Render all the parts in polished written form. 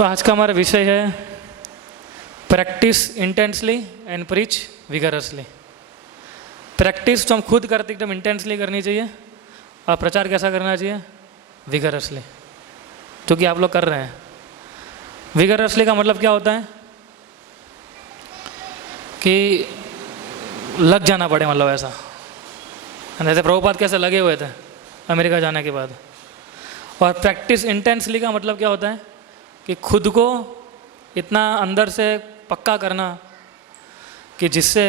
आज का हमारा विषय है practice intensely and preach vigorously. Practice तो हम खुद करते एकदम इंटेंसली करनी चाहिए, और प्रचार कैसा करना चाहिए? विगरसली, जो कि आप लोग कर रहे हैं। विगरसली का मतलब क्या होता है कि लग जाना पड़े, मतलब ऐसा। जैसे प्रभुपाद कैसे लगे हुए थे अमेरिका जाने के बाद। और प्रैक्टिस इंटेंसली का मतलब क्या होता है कि खुद को इतना अंदर से पक्का करना कि जिससे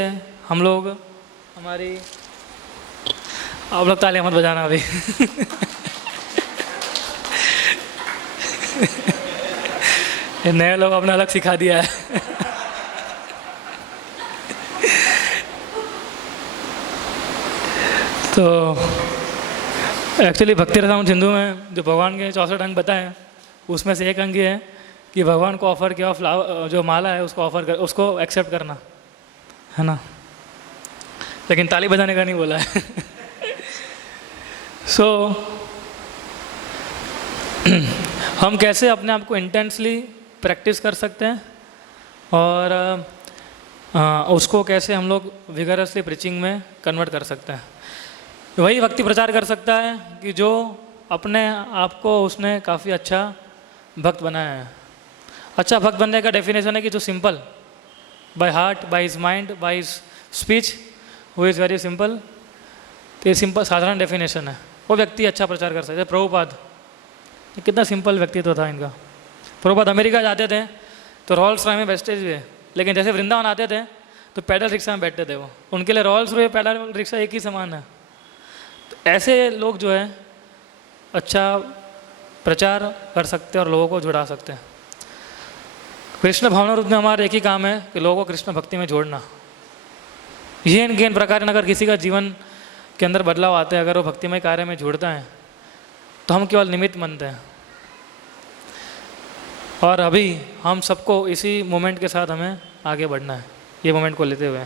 हम लोग हमारी, आप लोग तालियां मत बजाना अभी ये नए लोग अपना अलग सिखा दिया है तो एक्चुअली भक्ति रसायन सिंधु में जो भगवान के 64 अंग बताए, उसमें से एक अंग ये है कि भगवान को ऑफर किया फ्लावर, जो माला है उसको ऑफर कर, उसको एक्सेप्ट करना है ना, लेकिन ताली बजाने का नहीं बोला है सो हम कैसे अपने आप को इंटेंसली प्रैक्टिस कर सकते हैं और उसको कैसे हम लोग विगरसली प्रीचिंग में कन्वर्ट कर सकते हैं। वही भक्ति प्रचार कर सकता है कि जो अपने आप को उसने काफ़ी अच्छा भक्त बनाया है। अच्छा भक्त बनने का डेफिनेशन है कि जो simple, by heart, by his mind, by his speech, वो इज़ वेरी सिंपल। तो ये सिंपल साधारण डेफिनेशन है, वो व्यक्ति अच्छा प्रचार कर सकता है। प्रभुपाद, कितना सिंपल व्यक्तित्व था इनका। प्रभुपाद अमेरिका जाते थे तो रॉयल्स रॉय में बैठते थे, लेकिन जैसे वृंदावन आते थे तो पैदल रिक्शा में बैठते थे वो। उनके लिए रॉयल्स रॉय पैदल रिक्शा एक ही समान है। तो ऐसे लोग जो है अच्छा प्रचार कर सकते हैं और लोगों को जुड़ा सकते हैं। कृष्ण भावना रूप में हमारा एक ही काम है कि लोगों को कृष्ण भक्ति में जोड़ना। ये इन प्रकार अगर किसी का जीवन के अंदर बदलाव आते हैं, अगर वो भक्तिमय कार्य में जुड़ता है, तो हम केवल निमित्त बनते हैं। और अभी हम सबको इसी मोमेंट के साथ हमें आगे बढ़ना है, ये मोमेंट को लेते हुए।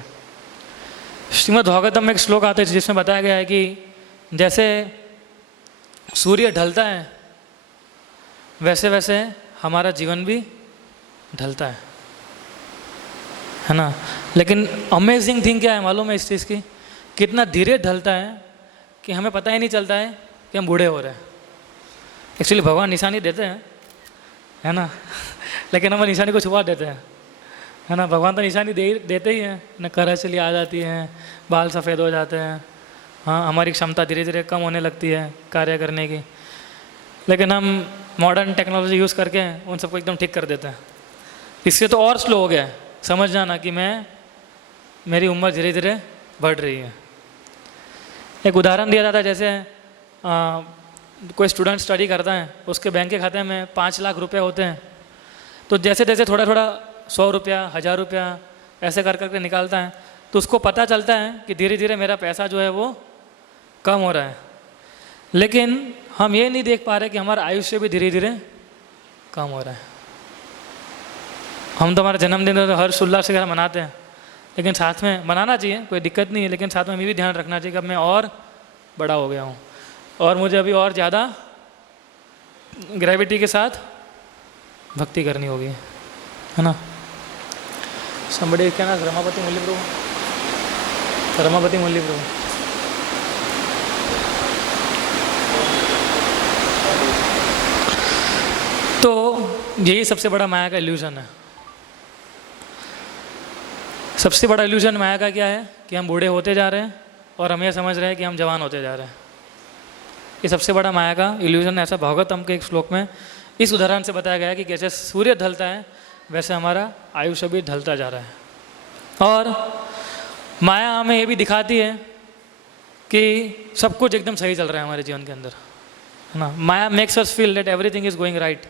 श्रीमद् भागवतम में एक श्लोक आता है जिसमें बताया गया है कि जैसे सूर्य ढलता है वैसे वैसे हमारा जीवन भी ढलता है ना। लेकिन अमेजिंग थिंग क्या है मालूम है इस चीज़ की? कितना धीरे ढलता है कि हमें पता ही नहीं चलता है कि हम बूढ़े हो रहे हैं। एक्चुअली भगवान निशानी देते हैं, है ना लेकिन हम निशानी को छुपा देते हैं, है ना। भगवान तो निशानी देते ही हैं ना, करह चली आ जाती है, बाल सफ़ेद हो जाते हैं, हाँ, हमारी क्षमता धीरे धीरे कम होने लगती है कार्य करने की। लेकिन हम मॉडर्न टेक्नोलॉजी यूज़ करके उन सबको एकदम ठीक कर देते हैं। इससे तो और स्लो हो गया है। समझ जाना कि मेरी उम्र धीरे धीरे बढ़ रही है। एक उदाहरण दिया जाता है, जैसे कोई स्टूडेंट स्टडी करता है, उसके बैंक के खाते में 5 लाख रुपए होते हैं, तो जैसे जैसे थोड़ा थोड़ा 100 रुपया, 1000 रुपया ऐसे कर करके निकालता है, तो उसको पता चलता है कि धीरे धीरे मेरा पैसा जो है वो कम हो रहा है। लेकिन हम ये नहीं देख पा रहे कि हमारा आयुष्य भी धीरे धीरे कम हो रहा है। हम तो हमारा जन्मदिन तो हर्ष उल्लास वगैरह मनाते हैं, लेकिन साथ में मनाना चाहिए, कोई दिक्कत नहीं है, लेकिन साथ में ये भी ध्यान रखना चाहिए कि अब मैं और बड़ा हो गया हूँ और मुझे अभी और ज़्यादा ग्रेविटी के साथ भक्ति करनी होगी, है ना। somebody क्या ना, रमापति मुरली प्रभु, रमापति मुरली प्रभु। तो यही सबसे बड़ा माया का इल्यूजन है। सबसे बड़ा इल्यूजन माया का क्या है कि हम बूढ़े होते जा रहे हैं और हम ये समझ रहे हैं कि हम जवान होते जा रहे हैं। ये सबसे बड़ा माया का इल्यूजन है। ऐसा भागवतम के एक श्लोक में इस उदाहरण से बताया गया है कि कैसे सूर्य ढलता है वैसे हमारा आयुष्य भी ढलता जा रहा है। और माया हमें ये भी दिखाती है कि सब कुछ एकदम सही चल रहा है हमारे जीवन के अंदर, है ना। Maya makes us feel that everything is going right.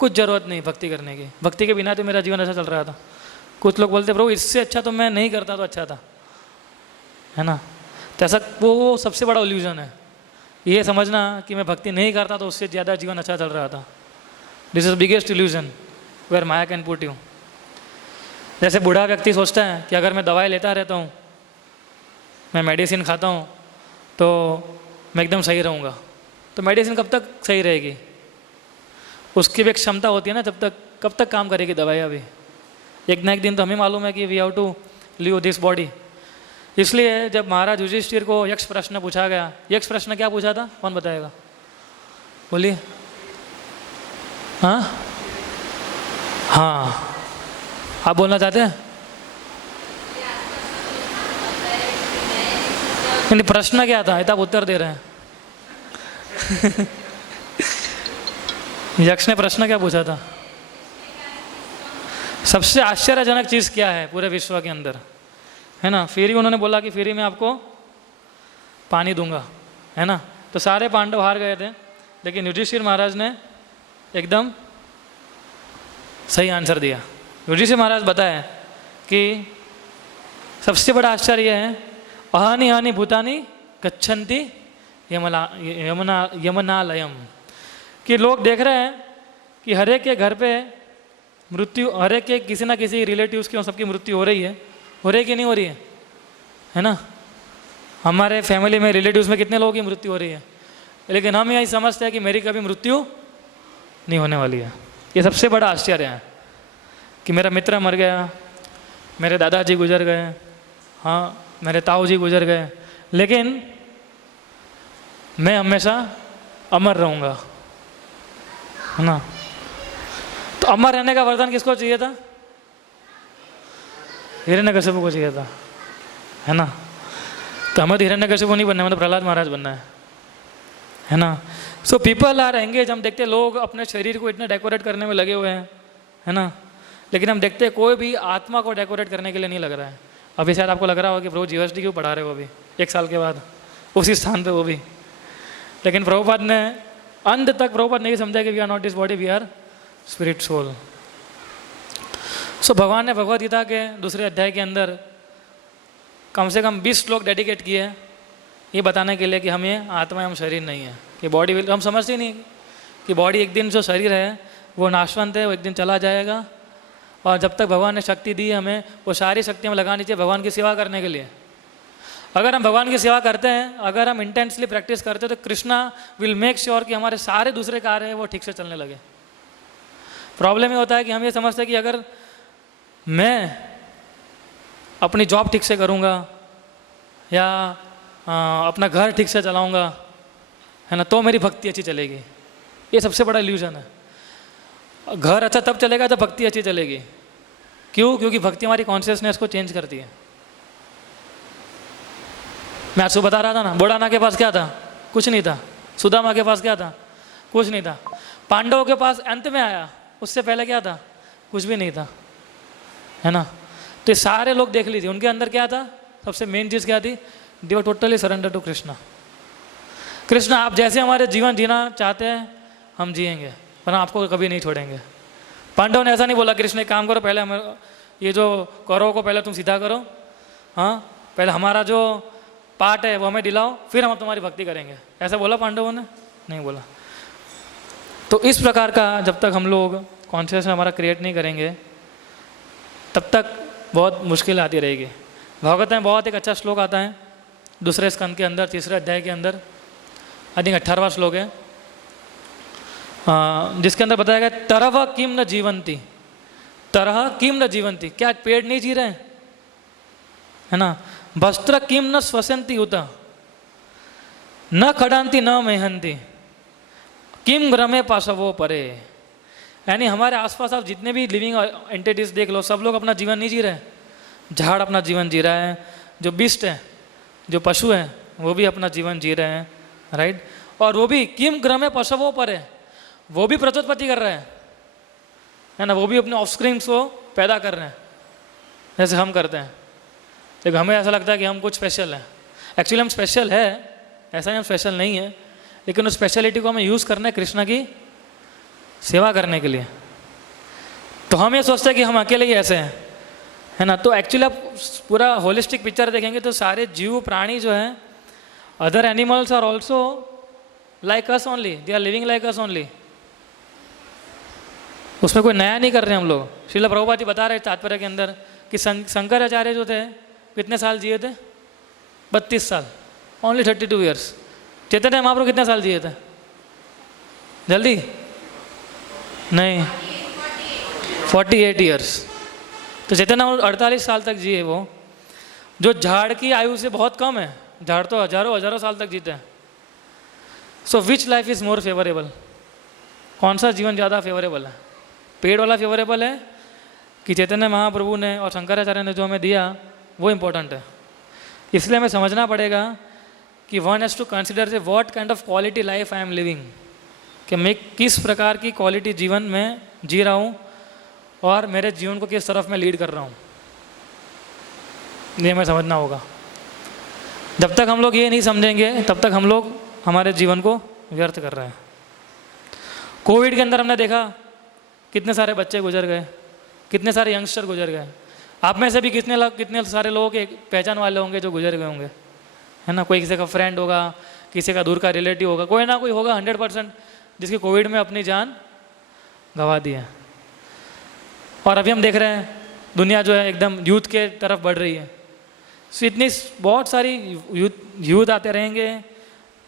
कुछ ज़रूरत नहीं भक्ति करने की, भक्ति के बिना तो मेरा जीवन ऐसा चल रहा था। कुछ लोग बोलते प्रभु इससे अच्छा तो मैं नहीं करता तो अच्छा था, है ना। तो ऐसा वो सबसे बड़ा इल्यूजन है, ये समझना कि मैं भक्ति नहीं करता तो उससे ज़्यादा जीवन अच्छा चल रहा था। This is biggest illusion where Maya can put you. जैसे बूढ़ा व्यक्ति सोचता है कि अगर मैं दवाई लेता रहता हूँ, मैं मेडिसिन खाता हूँ तो मैं एकदम सही रहूँगा। तो मेडिसिन कब तक सही रहेगी? उसकी भी एक क्षमता होती है ना, जब तक कब तक काम करेगी दवाइयाँ भी, एक ना एक दिन तो हमें मालूम है कि we have to leave this body. इसलिए जब महाराज युधिष्ठिर को यक्ष प्रश्न पूछा गया, यक्ष प्रश्न क्या पूछा था, कौन बताएगा, बोलिए। हाँ हाँ, आप बोलना चाहते हैं? नहीं, प्रश्न क्या था, आप उत्तर दे रहे हैं। यक्ष ने प्रश्न क्या पूछा था? सबसे आश्चर्यजनक चीज़ क्या है पूरे विश्व के अंदर, है ना। फिर ही उन्होंने बोला कि फिर ही मैं आपको पानी दूंगा, है ना। तो सारे पांडव हार गए थे, लेकिन युधिष्ठिर महाराज ने एकदम सही आंसर दिया। युधिष्ठिर महाराज बताया कि सबसे बड़ा आश्चर्य यह है, अहानि हानि भूतानि गच्छन्ति यमनालयम, कि लोग देख रहे हैं कि हर एक के घर पे मृत्यु, हर एक के किसी ना किसी रिलेटिव्स की सबकी मृत्यु हो रही है कि नहीं हो रही है ना। हमारे फैमिली में, रिलेटिव्स में कितने लोगों की मृत्यु हो रही है, लेकिन हम यही समझते हैं कि मेरी कभी मृत्यु नहीं होने वाली है। ये सबसे बड़ा आश्चर्य है कि मेरा मित्र मर गया, मेरे दादाजी गुजर गए, हाँ मेरे ताऊ जी गुजर गए, लेकिन मैं हमेशा अमर रहूँगा, है ना। तो अमर रहने का वरदान किसको चाहिए था? हिरण्यकशिपु को चाहिए था, है ना। तो हमें तो हिरण्यकशिपु नहीं बनना है, मतलब प्रहलाद महाराज बनना है ना। So people are engage. हम देखते हैं लोग अपने शरीर को इतना डेकोरेट करने में लगे हुए हैं, है ना, लेकिन हम देखते हैं कोई भी आत्मा को डेकोरेट करने के लिए नहीं लग रहा है। अभी शायद आपको लग रहा होगा कि प्रभु जीएसटी क्यों पढ़ा रहे हो अभी 1 साल के बाद उसी स्थान पे वो भी, लेकिन प्रभुपाद ने अंत तक प्रभुपाद नहीं समझा कि we are not this body, we are spirit soul. So भगवान ने भगवद गीता के दूसरे अध्याय के अंदर कम से कम 20 श्लोक डेडिकेट किए हैं ये बताने के लिए कि हम ये आत्मा हम शरीर नहीं है, कि बॉडी विल, हम समझते ही नहीं कि बॉडी एक दिन जो शरीर है वो नाशवंत है, वो एक दिन चला जाएगा, और जब तक भगवान ने शक्ति दी हमें वो सारी शक्ति हमें लगानी चाहिए भगवान की सेवा करने के लिए। अगर हम भगवान की सेवा करते हैं, अगर हम इंटेंसली प्रैक्टिस करते हैं, तो कृष्णा विल मेक श्योर कि हमारे सारे दूसरे कार्य हैं वो ठीक से चलने लगे। प्रॉब्लम ये होता है कि हम ये समझते हैं कि अगर मैं अपनी जॉब ठीक से करूँगा या अपना घर ठीक से चलाऊँगा, है ना, तो मेरी भक्ति अच्छी चलेगी। ये सबसे बड़ा इल्यूजन है। घर अच्छा तब चलेगा जब भक्ति अच्छी चलेगी। क्यों? क्योंकि भक्ति हमारी कॉन्शियसनेस को चेंज करती है। मैं आज सुबह बता रहा था ना, बुढ़ाना के पास क्या था? कुछ नहीं था। सुदामा के पास क्या था? कुछ नहीं था। पांडवों के पास अंत में आया, उससे पहले क्या था? कुछ भी नहीं था, है ना। तो ये सारे लोग देख लीजिए, उनके अंदर क्या था? सबसे मेन चीज़ क्या थी? They were totally surrender to Krishna. Krishna आप जैसे हमारे जीवन जीना चाहते हैं हम जिएंगे, पर आपको कभी नहीं छोड़ेंगे। पांडव ने ऐसा नहीं बोला कृष्ण एक काम करो, पहले हम ये जो कौरवों को पहले तुम सीधा करो, हाँ पहले हमारा जो पार्ट है वो हमें दिलाओ, फिर हम तुम्हारी भक्ति करेंगे। ऐसा बोला पांडवों ने? नहीं बोला। तो इस प्रकार का जब तक हम लोग कॉन्शियस हमारा क्रिएट नहीं करेंगे तब तक बहुत मुश्किल आती रहेगी। भागवत में बहुत एक अच्छा श्लोक आता है दूसरे स्कंद के अंदर, तीसरे अध्याय के अंदर, आई थिंक 18वां श्लोक है, जिसके अंदर बताया गया तरह किम न जीवंती, तरह किम न जीवंती, क्या पेड़ नहीं जी रहे, है ना। वस्त्र किम न श्वसंती उता, न खड़ांती न मेहंती, किम ग्रमे पाशवो परे। यानी हमारे आसपास आप जितने भी लिविंग एंटिटीज देख लो, सब लोग अपना जीवन नहीं जी रहे। झाड़ अपना जीवन जी रहा है, जो बीस्ट है, जो पशु हैं, वो भी अपना जीवन जी रहे हैं, राइट। और वो भी किम ग्रमे पशवो परे, वो भी प्रचोत्पत्ति कर रहे हैं, है ना। वो भी अपने ऑफस्प्रिंग्स को पैदा कर रहे हैं जैसे हम करते हैं। लेकिन हमें ऐसा लगता है कि हम कुछ स्पेशल हैं। एक्चुअली हम स्पेशल है, ऐसा ही हम स्पेशल नहीं है, लेकिन उस स्पेशलिटी को हमें यूज़ करना है कृष्ण की सेवा करने के लिए। तो हम ये सोचते हैं कि हम अकेले ही ऐसे हैं, है ना। तो एक्चुअली आप पूरा होलिस्टिक पिक्चर देखेंगे तो सारे जीव प्राणी जो हैं, other animals are also like us only, they are living like us only. उसमें कोई नया नहीं कर रहे हम लोग। श्रील प्रभुपाद जी बता रहे तात्पर्य के अंदर कि शंकराचार्य जो थे कितने साल जिए थे? 32 साल, ओनली 32 ईयर्स। चैतन्य महाप्रभु कितने साल जिए थे? जल्दी नहीं, 48 ईयर्स। तो चैतन्य महाप्रभु 48 साल तक जिए वो, जो झाड़ की आयु से बहुत कम है। झाड़ तो हजारों हजारों साल तक जीते हैं। So which life is more favourable? कौन सा जीवन ज़्यादा फेवरेबल है? पेड़ वाला फेवरेबल है कि चैतन्य महाप्रभु ने और शंकराचार्य ने जो हमें दिया वो इम्पोर्टेंट है? इसलिए हमें समझना पड़ेगा कि वन हैज़ टू कंसिडर से what kind of quality life I am living, कि मैं किस प्रकार की क्वालिटी जीवन में जी रहा हूँ और मेरे जीवन को किस तरफ मैं लीड कर रहा हूँ, ये हमें समझना होगा। जब तक हम लोग ये नहीं समझेंगे तब तक हम लोग हमारे जीवन को व्यर्थ कर रहे हैं। कोविड के अंदर हमने देखा कितने सारे बच्चे गुजर गए, कितने सारे यंगस्टर गुजर गए। आप में से भी कितने सारे लोगों के पहचान वाले होंगे जो गुजर गए होंगे, है ना। कोई किसी का फ्रेंड होगा, किसी का दूर का रिलेटिव होगा, कोई ना कोई होगा 100% जिसकी कोविड में अपनी जान गंवा दी है। और अभी हम देख रहे हैं दुनिया जो है एकदम यूथ के तरफ बढ़ रही है। सो इतनी बहुत सारी यूथ आते रहेंगे,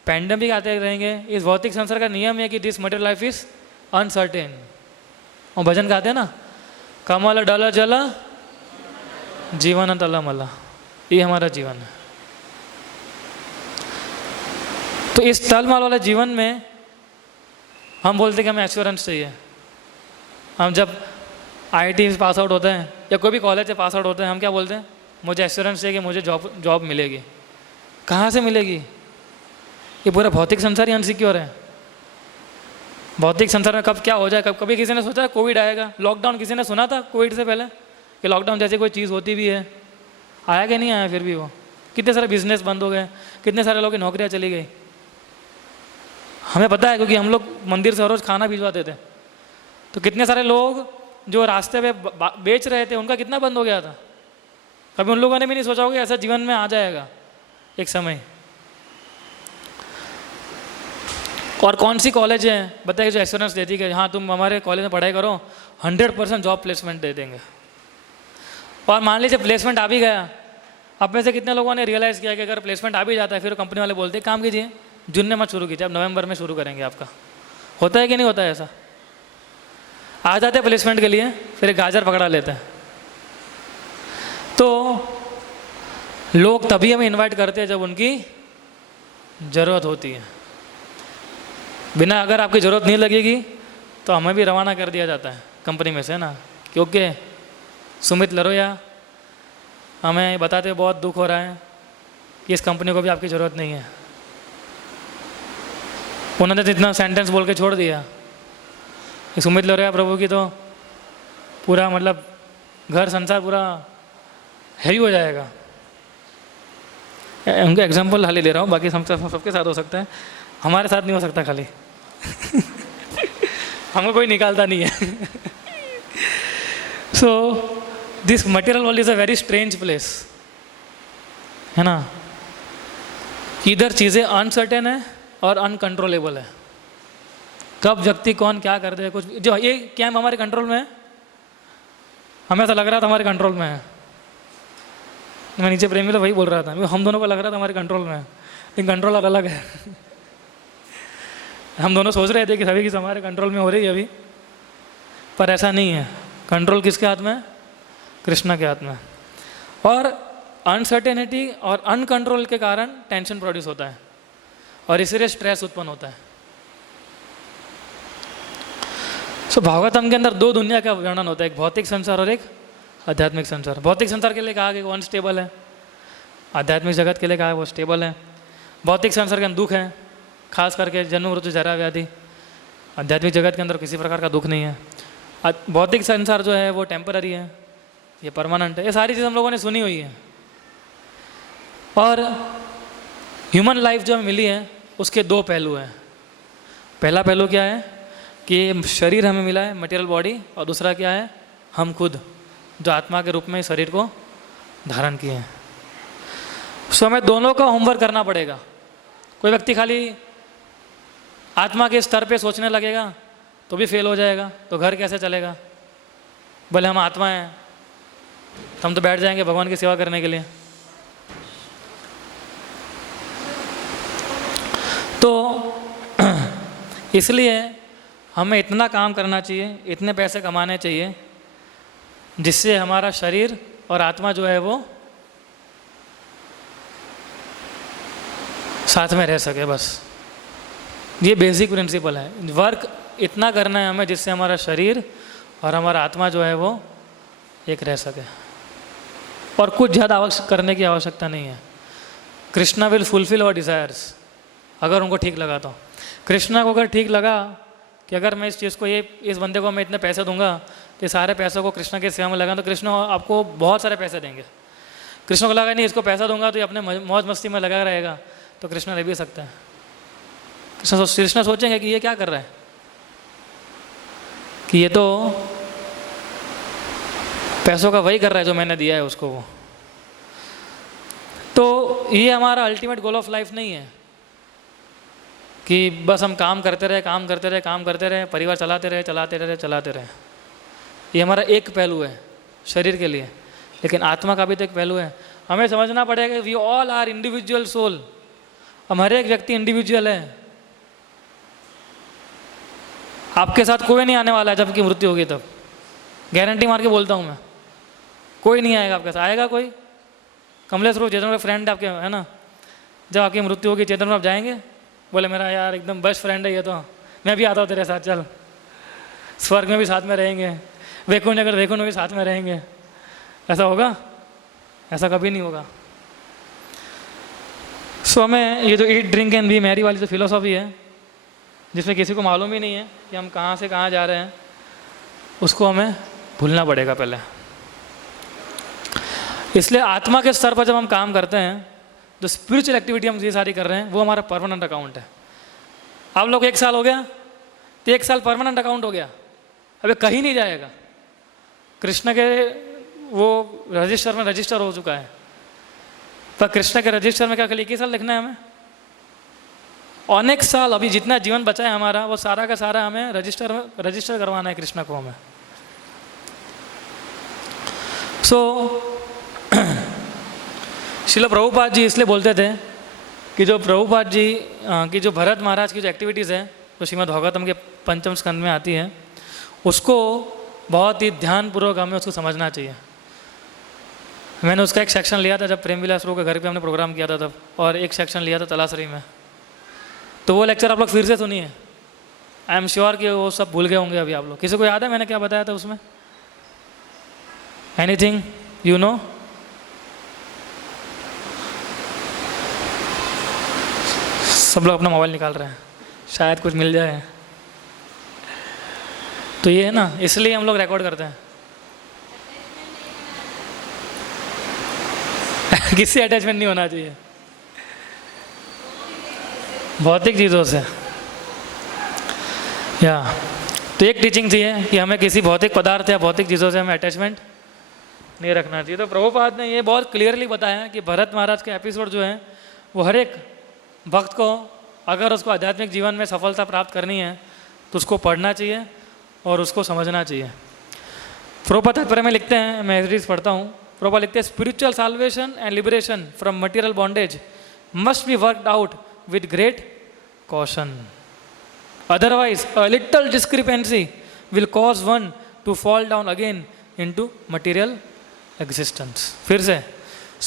पैंडेमिक आते रहेंगे। इस भौतिक संसार का नियम है कि this material life is uncertain. और भजन गाते हैं ना, कमल डल जल जीवन तलमल, ये हमारा जीवन है। तो इस तलमल वाले जीवन में हम बोलते हैं कि हमें एश्योरेंस चाहिए। हम जब IIT पास आउट होते हैं या कोई भी कॉलेज से पास आउट होते हैं, हम क्या बोलते हैं? मुझे एश्योरेंस चाहिए कि मुझे जॉब मिलेगी। कहाँ से मिलेगी? ये पूरा भौतिक संसार ही अनसिक्योर है। भौतिक संसार में कब क्या हो जाए, कभी किसी ने सोचा कोविड आएगा? लॉकडाउन किसी ने सुना था कोविड से पहले कि लॉकडाउन जैसी कोई चीज़ होती भी है? आया कि नहीं आया? फिर भी वो कितने सारे बिजनेस बंद हो गए, कितने सारे लोगों की नौकरियाँ चली गई। हमें पता है क्योंकि हम लोग मंदिर से रोज़ खाना भिजवाते थे। तो कितने सारे लोग जो रास्ते पे बेच रहे थे उनका कितना बंद हो गया था। कभी उन लोगों ने भी नहीं सोचा होगा ऐसा जीवन में आ जाएगा एक समय। और कौन सी कॉलेज है बताइए जो एश्योरेंस देती है कि हाँ तुम हमारे कॉलेज में पढ़ाई करो 100% जॉब प्लेसमेंट दे देंगे। और मान लीजिए प्लेसमेंट आ भी गया, अब में से कितने लोगों ने रियलाइज़ किया कि अगर प्लेसमेंट आ भी जाता है फिर कंपनी वाले बोलते हैं काम कीजिए, जून में मत शुरू कीजिए, अब नवंबर में शुरू करेंगे आपका। होता है कि नहीं होता है ऐसा? आ जाते हैं प्लेसमेंट के लिए, फिर एक गाजर पकड़ा लेते हैं। तो लोग तभी हमें इनवाइट करते हैं जब उनकी ज़रूरत होती है। बिना अगर आपकी ज़रूरत नहीं लगेगी तो हमें भी रवाना कर दिया जाता है कंपनी में से ना, क्योंकि सुमित लरोया हमें बताते बहुत दुख हो रहा है कि इस कंपनी को भी आपकी ज़रूरत नहीं है। उन्होंने तो इतना सेंटेंस बोल के छोड़ दिया। सुमित लरोया प्रभु की तो पूरा मतलब घर संसार पूरा हैवी हो जाएगा। उनका एग्जाम्पल हाल ही ले रहा हूँ, बाकी सबके साथ हो सकता है, हमारे साथ नहीं हो सकता खाली हमको कोई निकालता नहीं है। So this material world is a very strange place, है ना। इधर चीज़ें अनसर्टेन है और अनकंट्रोलेबल है। कब व्यक्ति कौन क्या कर दे कुछ जो ये कैंप हमारे कंट्रोल में है, हमें ऐसा लग रहा था हमारे कंट्रोल में है। मैं नीचे प्रेमी तो वही बोल रहा था, हम दोनों को लग रहा था हमारे कंट्रोल में है, लेकिन कंट्रोलर अलग है। हम दोनों सोच रहे थे कि सभी की हमारे कंट्रोल में हो रही है अभी, पर ऐसा नहीं है। कंट्रोल किसके हाथ में है? कृष्णा के हाथ में। और अनसर्टेनिटी और अनकंट्रोल के कारण टेंशन प्रोड्यूस होता है और इसलिए स्ट्रेस उत्पन्न होता है। सो भागवतम के अंदर दो दुनिया का वर्णन होता है, एक भौतिक संसार और एक आध्यात्मिक संसार। भौतिक संसार के लिए कहा कि वो अनस्टेबल है, आध्यात्मिक जगत के लिए कहा वो स्टेबल है। भौतिक संसार के अंदर दुख है, खास करके जन्म मृत्यु जरा व्याधि। आध्यात्मिक जगत के अंदर किसी प्रकार का दुख नहीं है। भौतिक संसार जो है वो टेम्पररी है, ये परमानेंट है। ये सारी चीज़ हम लोगों ने सुनी हुई है। और ह्यूमन लाइफ जो हमें मिली है उसके दो पहलू हैं। पहला पहलू क्या है कि शरीर हमें मिला है, मटेरियल बॉडी, और दूसरा क्या है, हम खुद जो आत्मा के रूप में शरीर को धारण किए हैं। सो हमें दोनों का होमवर्क करना पड़ेगा। कोई व्यक्ति खाली आत्मा के स्तर पे सोचने लगेगा तो भी फेल हो जाएगा, तो घर कैसे चलेगा। भले हम आत्मा हैं, हम तो बैठ जाएंगे भगवान की सेवा करने के लिए। तो इसलिए हमें इतना काम करना चाहिए, इतने पैसे कमाने चाहिए जिससे हमारा शरीर और आत्मा जो है वो साथ में रह सके। बस ये बेसिक प्रिंसिपल है। वर्क इतना करना है हमें जिससे हमारा शरीर और हमारा आत्मा जो है वो एक रह सके, और कुछ ज़्यादा करने की आवश्यकता नहीं है। Krishna will fulfil our desires, अगर उनको ठीक लगा तो। कृष्णा को अगर ठीक लगा कि अगर मैं इस चीज़ को, ये इस बंदे को मैं इतने पैसे दूंगा तो सारे पैसों को कृष्णा की सेवा में लगा, तो कृष्णा आपको बहुत सारे पैसे देंगे। कृष्ण को लगा नहीं इसको पैसा दूंगा तो ये अपने मौज मस्ती में लगा रहेगा, तो कृष्णा रह भी सकता है। कृष्णा सोचेंगे कि ये क्या कर रहा है, कि ये तो पैसों का वही कर रहा है जो मैंने दिया है उसको वो। तो ये हमारा अल्टीमेट गोल ऑफ लाइफ नहीं है कि बस हम काम करते रहे, काम करते रहे, काम करते रहे, परिवार चलाते रहे, चलाते रहे, चलाते रहे। ये हमारा एक पहलू है शरीर के लिए, लेकिन आत्मा का भी तो एक पहलू है। हमें समझना पड़ेगा we all are individual soul. हम हर एक व्यक्ति इंडिविजुअल है। आपके साथ कोई नहीं आने वाला है जब की मृत्यु होगी तब, गारंटी मार के बोलता हूँ मैं। कोई नहीं आएगा आपके साथ। आएगा कोई? कमलेश रोज चेतन फ्रेंड आपके, है ना, जब आपकी मृत्यु होगी चेतन आप जाएंगे? बोले मेरा यार एकदम बेस्ट फ्रेंड है ये तो, मैं भी आता हूँ तेरे साथ, चल स्वर्ग में भी साथ में रहेंगे, वैकुंठ अगर वैकुंठ में भी साथ में रहेंगे। ऐसा होगा? ऐसा कभी नहीं होगा। सो हमें ये जो eat drink and B Mary वाली जो फिलोसॉफी है, जिसमें किसी को मालूम ही नहीं है कि हम कहाँ से कहाँ जा रहे हैं, उसको हमें भूलना पड़ेगा पहले। इसलिए आत्मा के स्तर पर जब हम काम करते हैं, जो स्पिरिचुअल एक्टिविटी हम ये सारी कर रहे हैं, वो हमारा परमानेंट अकाउंट है। आप लोग 1 साल हो गया तो 1 साल परमानेंट अकाउंट हो गया, अबे कहीं नहीं जाएगा। कृष्ण के वो रजिस्टर में रजिस्टर हो चुका है, पर कृष्ण के रजिस्टर में क्या खाली 1 ही साल लिखना है हमें? अनेक साल अभी जितना जीवन बचा है हमारा, वो सारा का सारा हमें रजिस्टर करवाना है कृष्ण को हमें। श्रील प्रभुपाद जी इसलिए बोलते थे कि जो प्रभुपाद जी की जो भरत महाराज की जो एक्टिविटीज़ है, जो श्रीमद् भागवतम के 5वें स्कंद में आती है, उसको बहुत ही ध्यानपूर्वक हमें उसको समझना चाहिए। मैंने उसका एक सेक्शन लिया था जब प्रेम विलास के घर पे हमने प्रोग्राम किया था तब, और एक सेक्शन लिया था तलासरी में। तो वो लेक्चर आप लोग फिर से सुनिए। आई एम श्योर कि वो सब भूल गए होंगे अभी आप लोग। किसी को याद है मैंने क्या बताया था उसमें? Anything you know? सब लोग अपना मोबाइल निकाल रहे हैं, शायद कुछ मिल जाए। तो ये है ना, इसलिए हम लोग रिकॉर्ड करते हैं। किससे अटैचमेंट नहीं होना चाहिए, भौतिक चीज़ों से। या तो एक टीचिंग थी है कि हमें किसी भौतिक पदार्थ या भौतिक चीज़ों से हमें अटैचमेंट नहीं रखना चाहिए। तो प्रभुपाद ने ये बहुत क्लियरली बताया कि भरत महाराज के एपिसोड जो है वो हर एक भक्त को, अगर उसको आध्यात्मिक जीवन में सफलता प्राप्त करनी है तो उसको पढ़ना चाहिए और उसको समझना चाहिए। प्रभुपाद तात्पर्य में लिखते हैं, मैं एज पढ़ता हूँ। प्रभुपाद लिखते हैं, spiritual salvation and liberation from material bondage must be worked out with great caution. Otherwise, a little discrepancy will cause one to fall down again into material existence. फिर से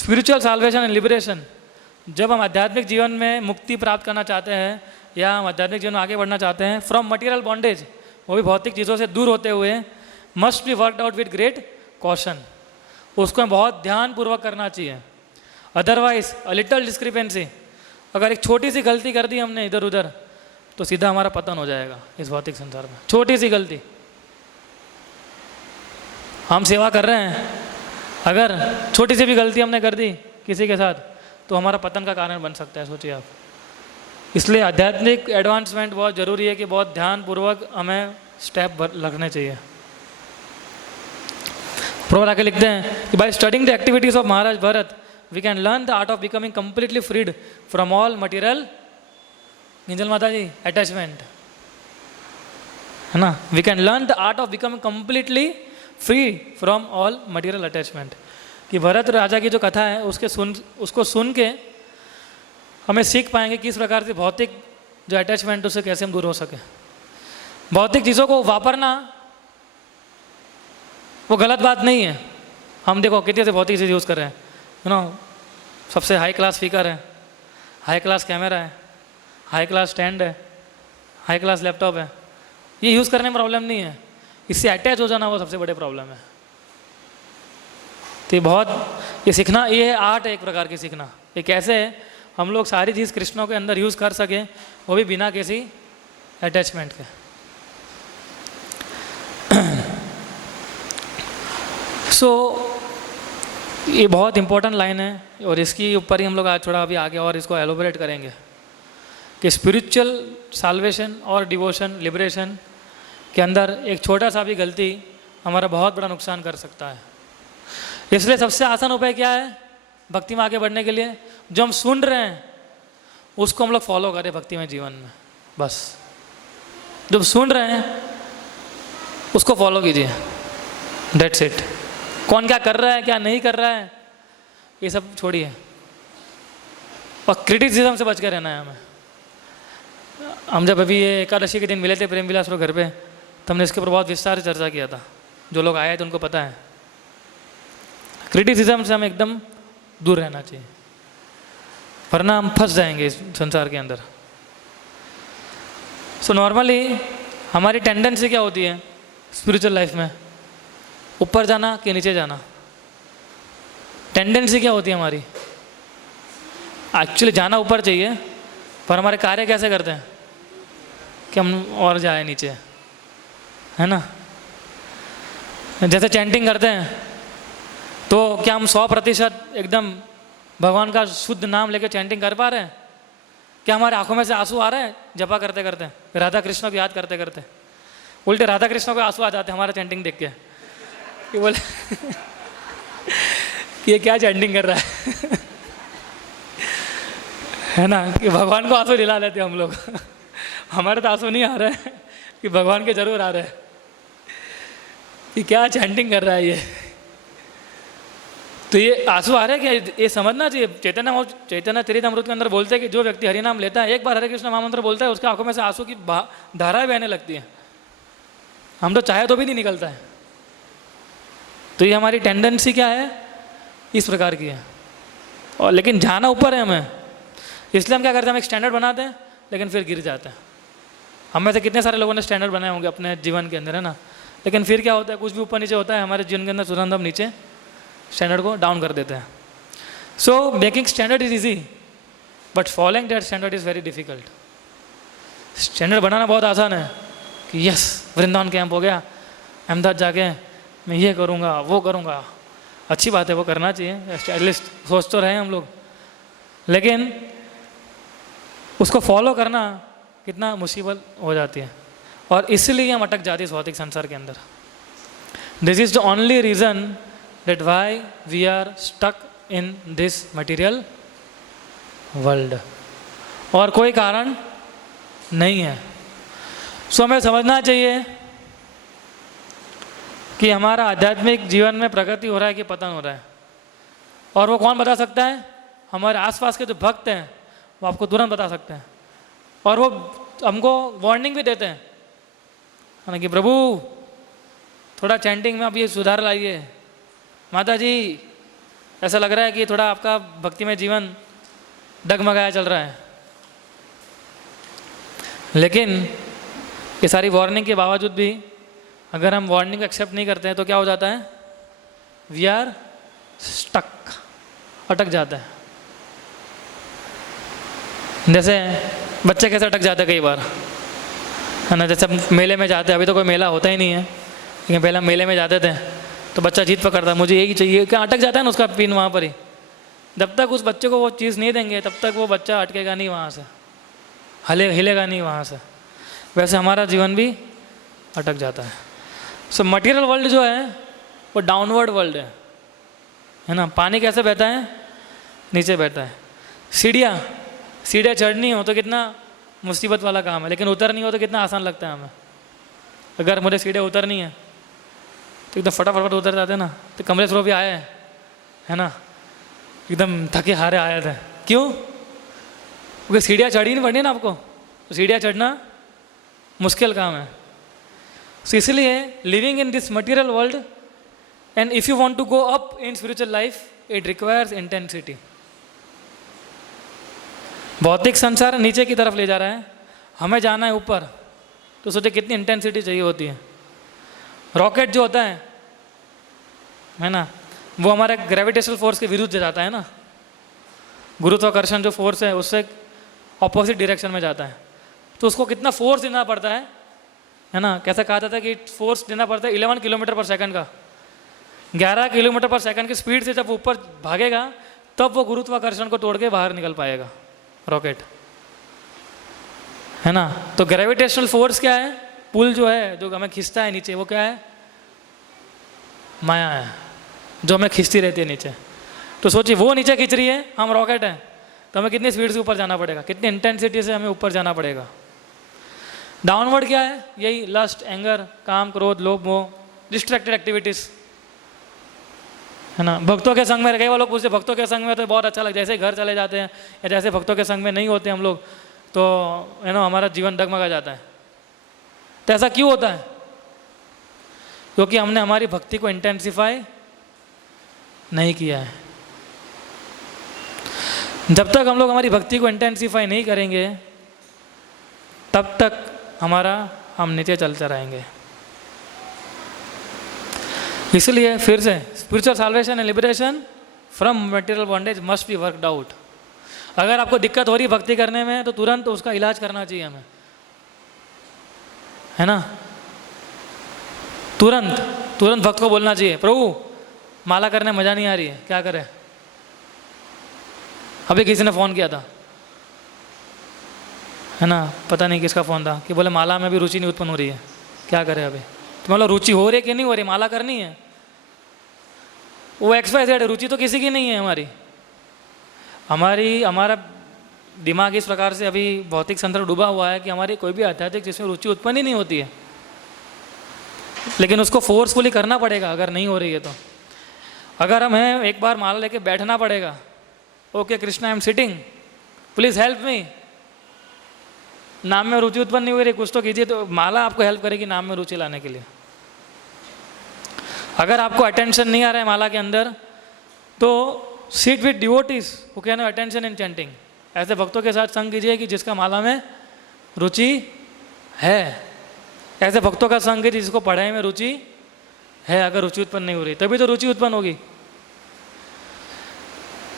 spiritual salvation and liberation, जब हम आध्यात्मिक जीवन में मुक्ति प्राप्त करना चाहते हैं या हम आध्यात्मिक जीवन में आगे बढ़ना चाहते हैं, from material bondage, वो भी भौतिक चीज़ों से दूर होते हुए, must be worked out with great caution. उसको हमें बहुत ध्यानपूर्वक करना चाहिए। Otherwise, a little discrepancy, अगर एक छोटी सी गलती कर दी हमने इधर उधर तो सीधा हमारा पतन हो जाएगा इस भौतिक संसार में। छोटी सी गलती, हम सेवा कर रहे हैं, अगर छोटी सी भी गलती हमने कर दी किसी के साथ तो हमारा पतन का कारण बन सकता है, सोचिए आप। इसलिए आध्यात्मिक एडवांसमेंट बहुत ज़रूरी है कि बहुत ध्यानपूर्वक हमें स्टेप लगने चाहिए। प्रभुपाद आके लिखते हैं कि by studying the activities of Maharaj Bharat we can learn the art of becoming completely freed from all material, गिंजल माता जी, attachment, है ना। we can learn the art of becoming completely free from all material attachment, कि भरत राजा की जो कथा है उसको सुन के हमें सीख पाएंगे किस प्रकार से भौतिक जो अटैचमेंट उससे कैसे हम दूर हो सके। भौतिक चीज़ों को वापरना वो गलत बात नहीं है। हम देखो कितने से भौतिक चीज़ यूज़ कर रहे हैं, यू नो, सबसे हाई क्लास स्पीकर है, हाई क्लास कैमरा है, हाई क्लास स्टैंड है, हाई क्लास लैपटॉप है। ये यूज़ करने में प्रॉब्लम नहीं है, इससे अटैच हो जाना वो सबसे बड़े प्रॉब्लम है। तो ये बहुत, ये सीखना, ये है आर्ट है एक प्रकार की सीखना। ये कैसे हम लोग सारी चीज़ कृष्णों के अंदर यूज़ कर सकें, वो भी बिना किसी अटैचमेंट के। सो ये बहुत इंपॉर्टेंट लाइन है और इसकी ऊपर ही हम लोग आज थोड़ा अभी आगे और इसको एलोबरेट करेंगे कि स्पिरिचुअल साल्वेशन और डिवोशन लिबरेशन के अंदर एक छोटा सा भी गलती हमारा बहुत बड़ा नुकसान कर सकता है। इसलिए सबसे आसान उपाय क्या है भक्ति में आगे बढ़ने के लिए? जो हम सुन रहे हैं उसको हम लोग फॉलो करें भक्ति में जीवन में। बस जो सुन रहे हैं उसको फॉलो कीजिए, दैट्स इट। कौन क्या कर रहा है क्या नहीं कर रहा है ये सब छोड़िए, और क्रिटिसिज्म से बच के रहना है हमें। हम जब अभी ये एकादशी के दिन मिले थे प्रेम विलास घर पे, तो हमने इसके ऊपर बहुत विस्तार से चर्चा किया था। जो लोग आए थे उनको पता है, क्रिटिसिज्म से हमें एकदम दूर रहना चाहिए, वरना हम फंस जाएंगे इस संसार के अंदर। सो नॉर्मली हमारी टेंडेंसी क्या होती है स्पिरिचुअल लाइफ में? ऊपर जाना कि नीचे जाना? टेंडेंसी क्या होती है हमारी? एक्चुअली जाना ऊपर चाहिए, पर हमारे कार्य कैसे करते हैं कि हम और जाए नीचे, है ना? जैसे चैंटिंग करते हैं तो क्या हम 100% एकदम भगवान का शुद्ध नाम लेके चैंटिंग कर पा रहे हैं? क्या हमारे आंखों में से आंसू आ रहे हैं जपा करते करते, राधा कृष्ण को याद करते करते? उल्टे राधा कृष्ण को आंसू आ जाते हैं हमारा चैंटिंग देख के, कि बोले ये क्या चैंटिंग कर रहा है ना? कि भगवान को आंसू दिला लेते हम लोग। हमारे तो आंसू नहीं आ रहे हैं कि भगवान के जरूर आ रहे हैं कि क्या चैंटिंग कर रहा है ये। तो ये आंसू आ रहे हैं क्या ये समझना चाहिए। चैतन्य चरितमृत के अंदर बोलते हैं कि जो व्यक्ति हरि नाम लेता है, एक बार हरे कृष्ण महामंत्र बोलता है, उसके आंखों में से आंसू की धाराएं बहने लगती हैं। हम तो चाहे तो भी नहीं निकलता है। तो ये हमारी टेंडेंसी क्या है इस प्रकार की है। और लेकिन जाना ऊपर है हमें, इसलिए हम क्या करते हैं, हम एक स्टैंडर्ड बनाते हैं लेकिन फिर गिर जाते हैं। हम में से कितने सारे लोगों ने स्टैंडर्ड बनाए होंगे अपने जीवन के अंदर, है ना? लेकिन फिर क्या होता है, कुछ भी ऊपर नीचे होता है हमारे जीवन के अंदर, तुरंत हम नीचे स्टैंडर्ड को डाउन कर देते हैं। So making standard is easy but following that standard is very difficult. Standard बनाना बहुत आसान है कि यस वृंदावन कैंप हो गया, अहमदाबाद जाके मैं ये करूँगा वो करूँगा, अच्छी बात है, वो करना चाहिए, एटलीस्ट सोच तो रहे हम लोग, लेकिन उसको फॉलो करना कितना मुसीबत हो जाती है। और इसलिए हम अटक जाते हैं इस भौतिक संसार के अंदर। This is the only reason that why we are stuck in this material world, और कोई कारण नहीं है। सो हमें समझना चाहिए कि हमारा आध्यात्मिक जीवन में प्रगति हो रहा है कि पतन हो रहा है, और वो कौन बता सकता है? हमारे आसपास के जो भक्त हैं वो आपको तुरंत बता सकते हैं, और वो हमको वार्निंग भी देते हैं, है ना, कि प्रभु थोड़ा चैंटिंग में आप ये सुधार लाइए, माता जी ऐसा लग रहा है कि थोड़ा आपका भक्ति में जीवन डगमगाया चल रहा है। लेकिन ये सारी वार्निंग के बावजूद भी अगर हम वार्निंग को एक्सेप्ट नहीं करते हैं तो क्या हो जाता है? वी आर स्टक, अटक जाता है। जैसे बच्चे कैसे अटक जाते हैं कई बार, है ना? जैसे हम मेले में जाते हैं, अभी तो कोई मेला होता ही नहीं है, लेकिन पहले हम मेले में जाते थे तो बच्चा जिद पकड़ता है, मुझे यही चाहिए, क्या अटक जाता है ना उसका पिन वहाँ पर ही। जब तक उस बच्चे को वो चीज़ नहीं देंगे तब तक वो बच्चा अटकेगा नहीं वहाँ से, हिलेगा नहीं वहाँ से। वैसे हमारा जीवन भी अटक जाता है। सो मटेरियल वर्ल्ड जो है वो डाउनवर्ड वर्ल्ड है ना? पानी कैसे बहता है? नीचे बहता है। सीढ़ियाँ चढ़नी हो तो कितना मुसीबत वाला काम है, लेकिन उतरनी हो तो कितना आसान लगता है हमें। अगर मुझे सीढ़ियाँ उतरनी है तो एकदम फटाफट उतर जाते हैं ना। तो कमलेश भी आए हैं, है ना, एकदम थके हारे आए थे। क्यों? क्योंकि सीढ़ियाँ चढ़ी नहीं पड़नी ना आपको, तो सीढ़ियाँ चढ़ना मुश्किल काम है। सो इसलिए living in this material world and if you want to go up in spiritual life it requires intensity. भौतिक संसार नीचे की तरफ ले जा रहा है, हमें जाना है ऊपर, तो सोचे कितनी इंटेंसिटी चाहिए होती है। रॉकेट जो होता है ना, वो हमारे ग्रेविटेशनल फोर्स के विरुद्ध जाता है ना, गुरुत्वाकर्षण जो फोर्स है उससे ऑपोजिट डायरेक्शन में जाता है, तो उसको कितना फोर्स देना पड़ता है ना। कैसा कहा जाता है कि फोर्स देना पड़ता है 11 किलोमीटर पर सेकंड का। 11 किलोमीटर पर सेकंड की स्पीड से जब ऊपर भागेगा तब वो गुरुत्वाकर्षण को तोड़ के बाहर निकल पाएगा रॉकेट, है ना। तो ग्रेविटेशनल फोर्स क्या है, पुल जो है जो हमें खींचता है नीचे, वो क्या है, माया है जो हमें खींचती रहती है नीचे। तो सोचिए वो नीचे खींच रही है, हम रॉकेट हैं, तो हमें कितनी स्पीड से ऊपर जाना पड़ेगा, कितनी इंटेंसिटी से हमें ऊपर जाना पड़ेगा। डाउनवर्ड क्या है, यही लस्ट, एंगर, काम, क्रोध, लोभ, मोह, डिस्ट्रैक्टेड एक्टिविटीज, है ना। भक्तों के संग में, कई लोग पूछते भक्तों के संग में तो बहुत अच्छा लगता है, जैसे घर चले जाते हैं या जैसे भक्तों के संग में नहीं होते हम लोग तो है ना हमारा जीवन डगमगा जाता है। तो ऐसा क्यों होता है, क्योंकि हमने हमारी भक्ति को इंटेंसिफाई नहीं किया है। जब तक हम लोग हमारी भक्ति को इंटेंसिफाई नहीं करेंगे तब तक हम नीचे चलते रहेंगे। इसलिए फिर से spiritual salvation and liberation from material bondage must be worked out. अगर आपको दिक्कत हो रही भक्ति करने में तो तुरंत उसका इलाज करना चाहिए हमें, है ना। तुरंत भक्त को बोलना चाहिए, प्रभु माला करने में मजा नहीं आ रही है, क्या करें। अभी किसी ने फ़ोन किया था, है ना, पता नहीं किसका फ़ोन था, कि बोले माला में भी रुचि नहीं उत्पन्न हो रही है, क्या करें अभी। तो मतलब रुचि हो रही है कि नहीं हो रही, माला करनी है, वो XYZ है, रुचि तो किसी की नहीं है हमारा दिमाग इस प्रकार से अभी भौतिक संदर्भ डूबा हुआ है कि हमारी कोई भी आध्यात्मिक जिसमें रुचि उत्पन्न ही नहीं होती है। लेकिन उसको फोर्सफुली करना पड़ेगा अगर नहीं हो रही है तो। अगर हमें एक बार माला लेके बैठना पड़ेगा, okay Krishna I am sitting, please help me, नाम में रुचि उत्पन्न नहीं हो रही, कुछ तो कीजिए, तो माला आपको हेल्प करेगी नाम में रुचि लाने के लिए। अगर आपको अटेंशन नहीं आ रहा है माला के अंदर तो seat with devotees who can have attention in chanting. ऐसे भक्तों के साथ संग कीजिए कि जिसका माला में रुचि है। ऐसे भक्तों का संग कीजिए जिसको पढ़ाई में रुचि है। अगर रुचि उत्पन्न नहीं हो रही तभी तो रुचि उत्पन्न होगी।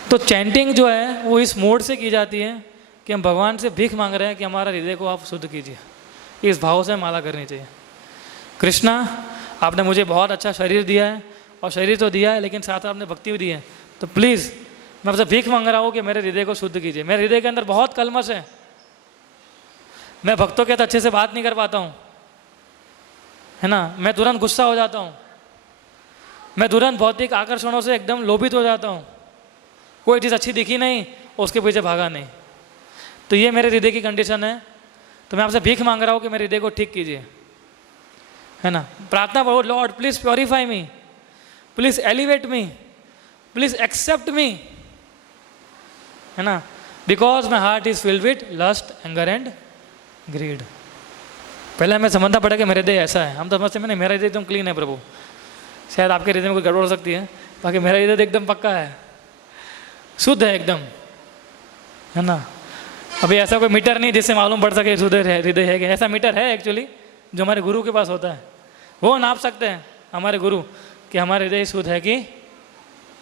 तो चैंटिंग जो है वो इस मोड से की जाती है कि हम भगवान से भीख मांग रहे हैं कि हमारा हृदय को आप शुद्ध कीजिए। इस भाव से माला करनी चाहिए। कृष्णा आपने मुझे बहुत अच्छा शरीर दिया है, और शरीर तो दिया है लेकिन साथ आपने भक्ति भी दी है, तो प्लीज़ मैं आपसे भीख मांग रहा हूँ कि मेरे हृदय को शुद्ध कीजिए। मेरे हृदय के अंदर बहुत कलमश है, मैं भक्तों के साथ अच्छे से बात नहीं कर पाता हूँ, है ना। मैं तुरंत गुस्सा हो जाता हूँ, मैं तुरंत भौतिक आकर्षणों से एकदम लोभित हो जाता हूँ। कोई चीज़ अच्छी दिखी नहीं, उसके पीछे भागा नहीं। तो ये मेरे हृदय की कंडीशन है। तो मैं आपसे भीख मांग रहा हूँ कि मेरे हृदय को ठीक कीजिए, है ना। प्रार्थना करो, lord please purify me, please elevate me, please accept me, है ना, because my heart is filled with lust, anger and greed. पहले हमें समझना पड़ेगा कि मेरे हृदय ऐसा है। हम तो समझते हैं नहीं मेरा हृदय एकदम क्लीन है प्रभु, शायद आपके हृदय में कोई गड़बड़ हो सकती है, बाकी मेरा हृदय एकदम पक्का है, शुद्ध है एकदम, है ना। अभी ऐसा कोई मीटर नहीं जिससे मालूम पड़ सके शुद्ध हृदय है कि ऐसा मीटर है एक्चुअली जो हमारे गुरु के पास होता है, वो नाप सकते हैं हमारे गुरु कि हमारे हृदय शुद्ध है कि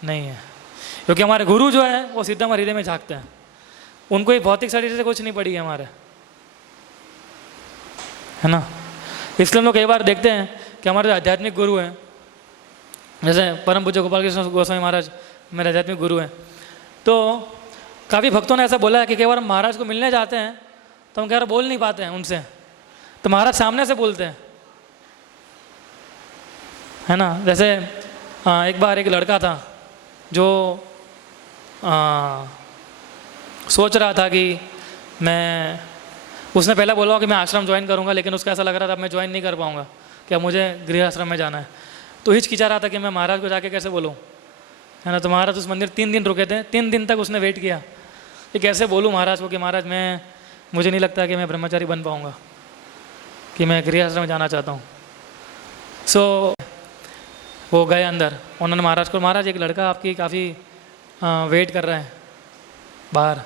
नहीं है। क्योंकि हमारे गुरु जो है वो सीधा हमारे हृदय में झांकते हैं, उनको ही भौतिक शरीर से कुछ नहीं पड़ी है हमारे, है ना। इसलिए हम लोग कई बार देखते हैं कि हमारे जो आध्यात्मिक गुरु हैं, जैसे परम पूज्य गोपाल कृष्ण गोस्वामी महाराज मेरे आध्यात्मिक गुरु हैं, तो काफ़ी भक्तों ने ऐसा बोला है कि कई बार हम महाराज को मिलने जाते हैं तो हम कह रहे बोल नहीं पाते हैं उनसे, तो महाराज सामने से बोलते हैं, है ना। जैसे एक बार एक लड़का था जो सोच रहा था कि उसने पहले बोला कि मैं आश्रम ज्वाइन करूंगा, लेकिन उसका ऐसा लग रहा था अब मैं ज्वाइन नहीं कर पाऊंगा, क्या मुझे गृह आश्रम में जाना है। तो हिचकिचा रहा था कि मैं महाराज को जाके कैसे बोलूँ, है ना। तो महाराज उस मंदिर 3 दिन रुके थे, 3 दिन तक उसने वेट किया कि कैसे बोलूँ महाराज को कि महाराज मुझे नहीं लगता कि मैं ब्रह्मचारी बन पाऊँगा, कि मैं गृह आश्रम में जाना चाहता हूँ। सो वो गए अंदर, उन्होंने महाराज को, महाराज एक लड़का आपकी काफ़ी वेट कर रहा है बाहर।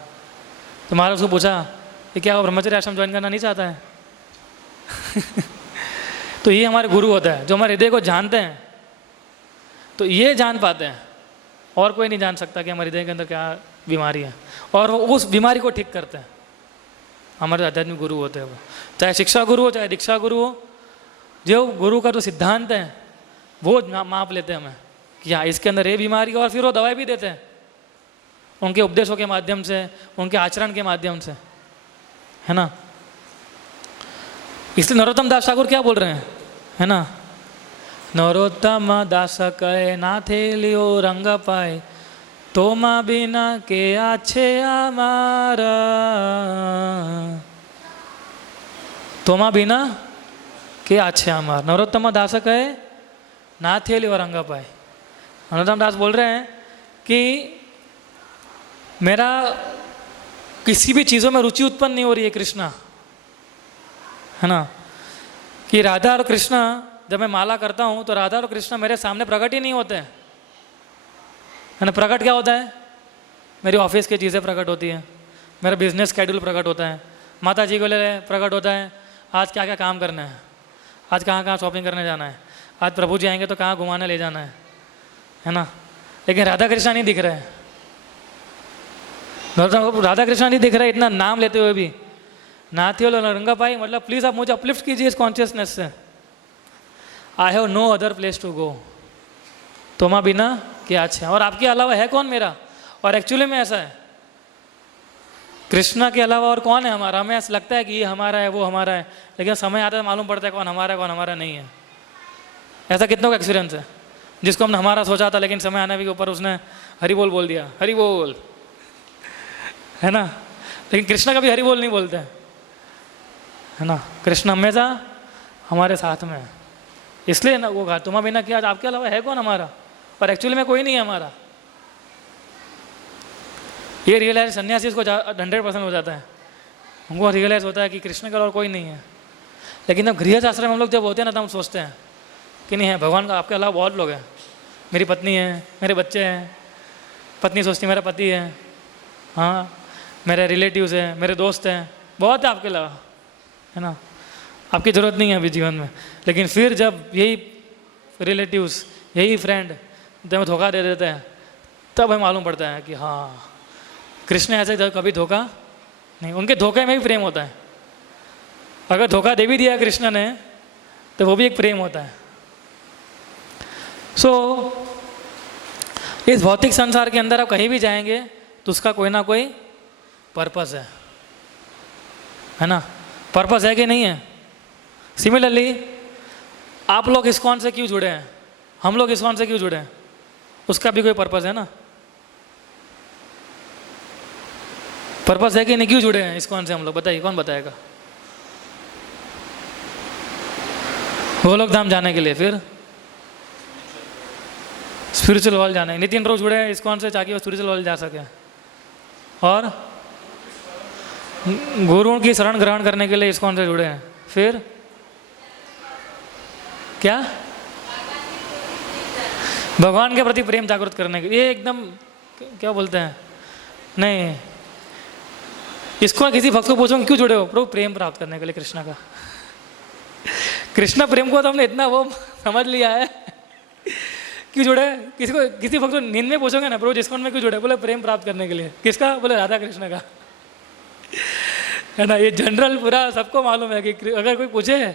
तो महाराज उसको पूछा कि क्या वो ब्रह्मचर्य आश्रम ज्वाइन करना नहीं चाहता है? तो ये हमारे गुरु होता है जो हमारे हृदय को जानते हैं, तो ये जान पाते हैं, और कोई नहीं जान सकता कि हमारे हृदय के अंदर क्या बीमारी है, और वो उस बीमारी को ठीक करते हैं। हमारे आध्यात्मिक गुरु होते हैं वो, चाहे शिक्षा गुरु हो चाहे दीक्षा गुरु हो, जो गुरु का जो सिद्धांत है वो माप लेते हैं हमें कि हाँ इसके अंदर ये बीमारी है, और फिर वो दवाई भी देते हैं उनके उपदेशों के माध्यम से, उनके आचरण के माध्यम से, है ना। इसलिए नरोत्तम दास ठाकुर क्या बोल रहे हैं, है ना, नरोत्तम दास कहे नाथे लियो रंग पाए, तोमा बिना के आछे आमारा, तोमा बिना के आछे आमार। नरोत्तम दास कहे नाथे लियो रंग पाए। नरोत्तम दास बोल रहे हैं कि मेरा किसी भी चीज़ों में रुचि उत्पन्न नहीं हो रही है कृष्णा, है ना, कि राधा और कृष्णा, जब मैं माला करता हूँ तो राधा और कृष्णा मेरे सामने प्रकट ही नहीं होते हैं, है ना। प्रकट क्या होता है? मेरी ऑफिस की चीज़ें प्रकट होती हैं, मेरा बिजनेस शेड्यूल प्रकट होता है, माता जी को ले प्रकट होता है आज क्या क्या काम करना है, आज कहाँ कहाँ शॉपिंग करने जाना है, आज प्रभु जी आएंगे तो कहाँ घुमाने ले जाना है ना। लेकिन राधा कृष्णा नहीं दिख रहे हैं, राधा कृष्णा नहीं दिख रहा है, इतना नाम लेते हुए भी। नाथियो रंगा पाई मतलब प्लीज़ आप मुझे अपलिफ्ट कीजिए इस कॉन्शियसनेस से। I have no other place to go, तोमा बिना क्या अच्छा, और आपके अलावा है कौन मेरा। और एक्चुअली में ऐसा है, कृष्णा के अलावा और कौन है हमारा। हमें ऐसा लगता है कि ये हमारा है वो हमारा है, लेकिन समय आता है मालूम पड़ता है कौन हमारा है कौन हमारा नहीं है। ऐसा कितनों का एक्सपीरियंस है जिसको हमने हमारा सोचा था, लेकिन समय आने के ऊपर उसने हरि बोल दिया, हरि बोल, है ना। लेकिन कृष्णा कभी हरि बोल नहीं बोलते, है ना। कृष्ण हमेशा हमारे साथ में है, इसलिए ना वो कहा तुम्हारा बिना किया, आपके अलावा है कौन हमारा, और एक्चुअली में कोई नहीं है हमारा। ये रियलाइज सन्यासी को 100% हो जाता है, उनको रियलाइज होता है कि कृष्ण के अलावा कोई नहीं है। लेकिन जब गृहस्थ आश्रम में हम लोग जब होते हैं ना, तो हम सोचते हैं कि नहीं है, भगवान का आपके अलावा बहुत लोग हैं, मेरी पत्नी है, मेरे बच्चे हैं, पत्नी सोचती मेरा पति है, हाँ मेरे रिलेटिव्स हैं, मेरे दोस्त हैं, बहुत है आपके अलावा, है ना। आपकी ज़रूरत नहीं है अभी जीवन में। लेकिन फिर जब यही रिलेटिव्स, यही फ्रेंड जब धोखा दे देते हैं, तब हमें मालूम पड़ता है कि हाँ कृष्ण ऐसे कभी धोखा नहीं, उनके धोखे में भी प्रेम होता है। अगर धोखा दे भी दिया कृष्ण ने तो वो भी एक प्रेम होता है। इस भौतिक संसार के अंदर आप कहीं भी जाएंगे तो उसका कोई ना कोई पर्पस है ना। पर्पस है कि नहीं है। सिमिलरली आप लोग इस्कॉन से क्यों जुड़े हैं, हम लोग इस्कॉन से क्यों जुड़े हैं, उसका भी कोई पर्पस है ना। पर्पस है कि नहीं, क्यों जुड़े हैं इस्कॉन से हम लोग, बताइए कौन बताएगा। गोलोक धाम जाने के लिए, फिर स्पिरिचुअल वर्ल्ड जाने। नितिन रोज जुड़े हैं इस्कॉन से ताकि वो स्पिरिचुअल वर्ल्ड जा सके, और गुरुओं की शरण ग्रहण करने के लिए इस्कॉन से जुड़े हैं। फिर क्या, भगवान के प्रति प्रेम जागृत करने के लिए। ये एकदम क्या बोलते हैं, नहीं इसको किसी भक्त को पूछो क्यों जुड़े हो, प्रभु प्रेम प्राप्त करने के लिए कृष्ण का। कृष्ण प्रेम को तो हमने इतना वो समझ लिया है, क्यों जुड़े। किसी भक्त को नींद में पूछोगे ना, प्रभु जिस्कॉन में क्यों जुड़े, बोले प्रेम प्राप्त करने के लिए। किसका, बोले राधा कृष्ण का, है ना। ये जनरल पूरा सबको मालूम है कि अगर कोई पूछे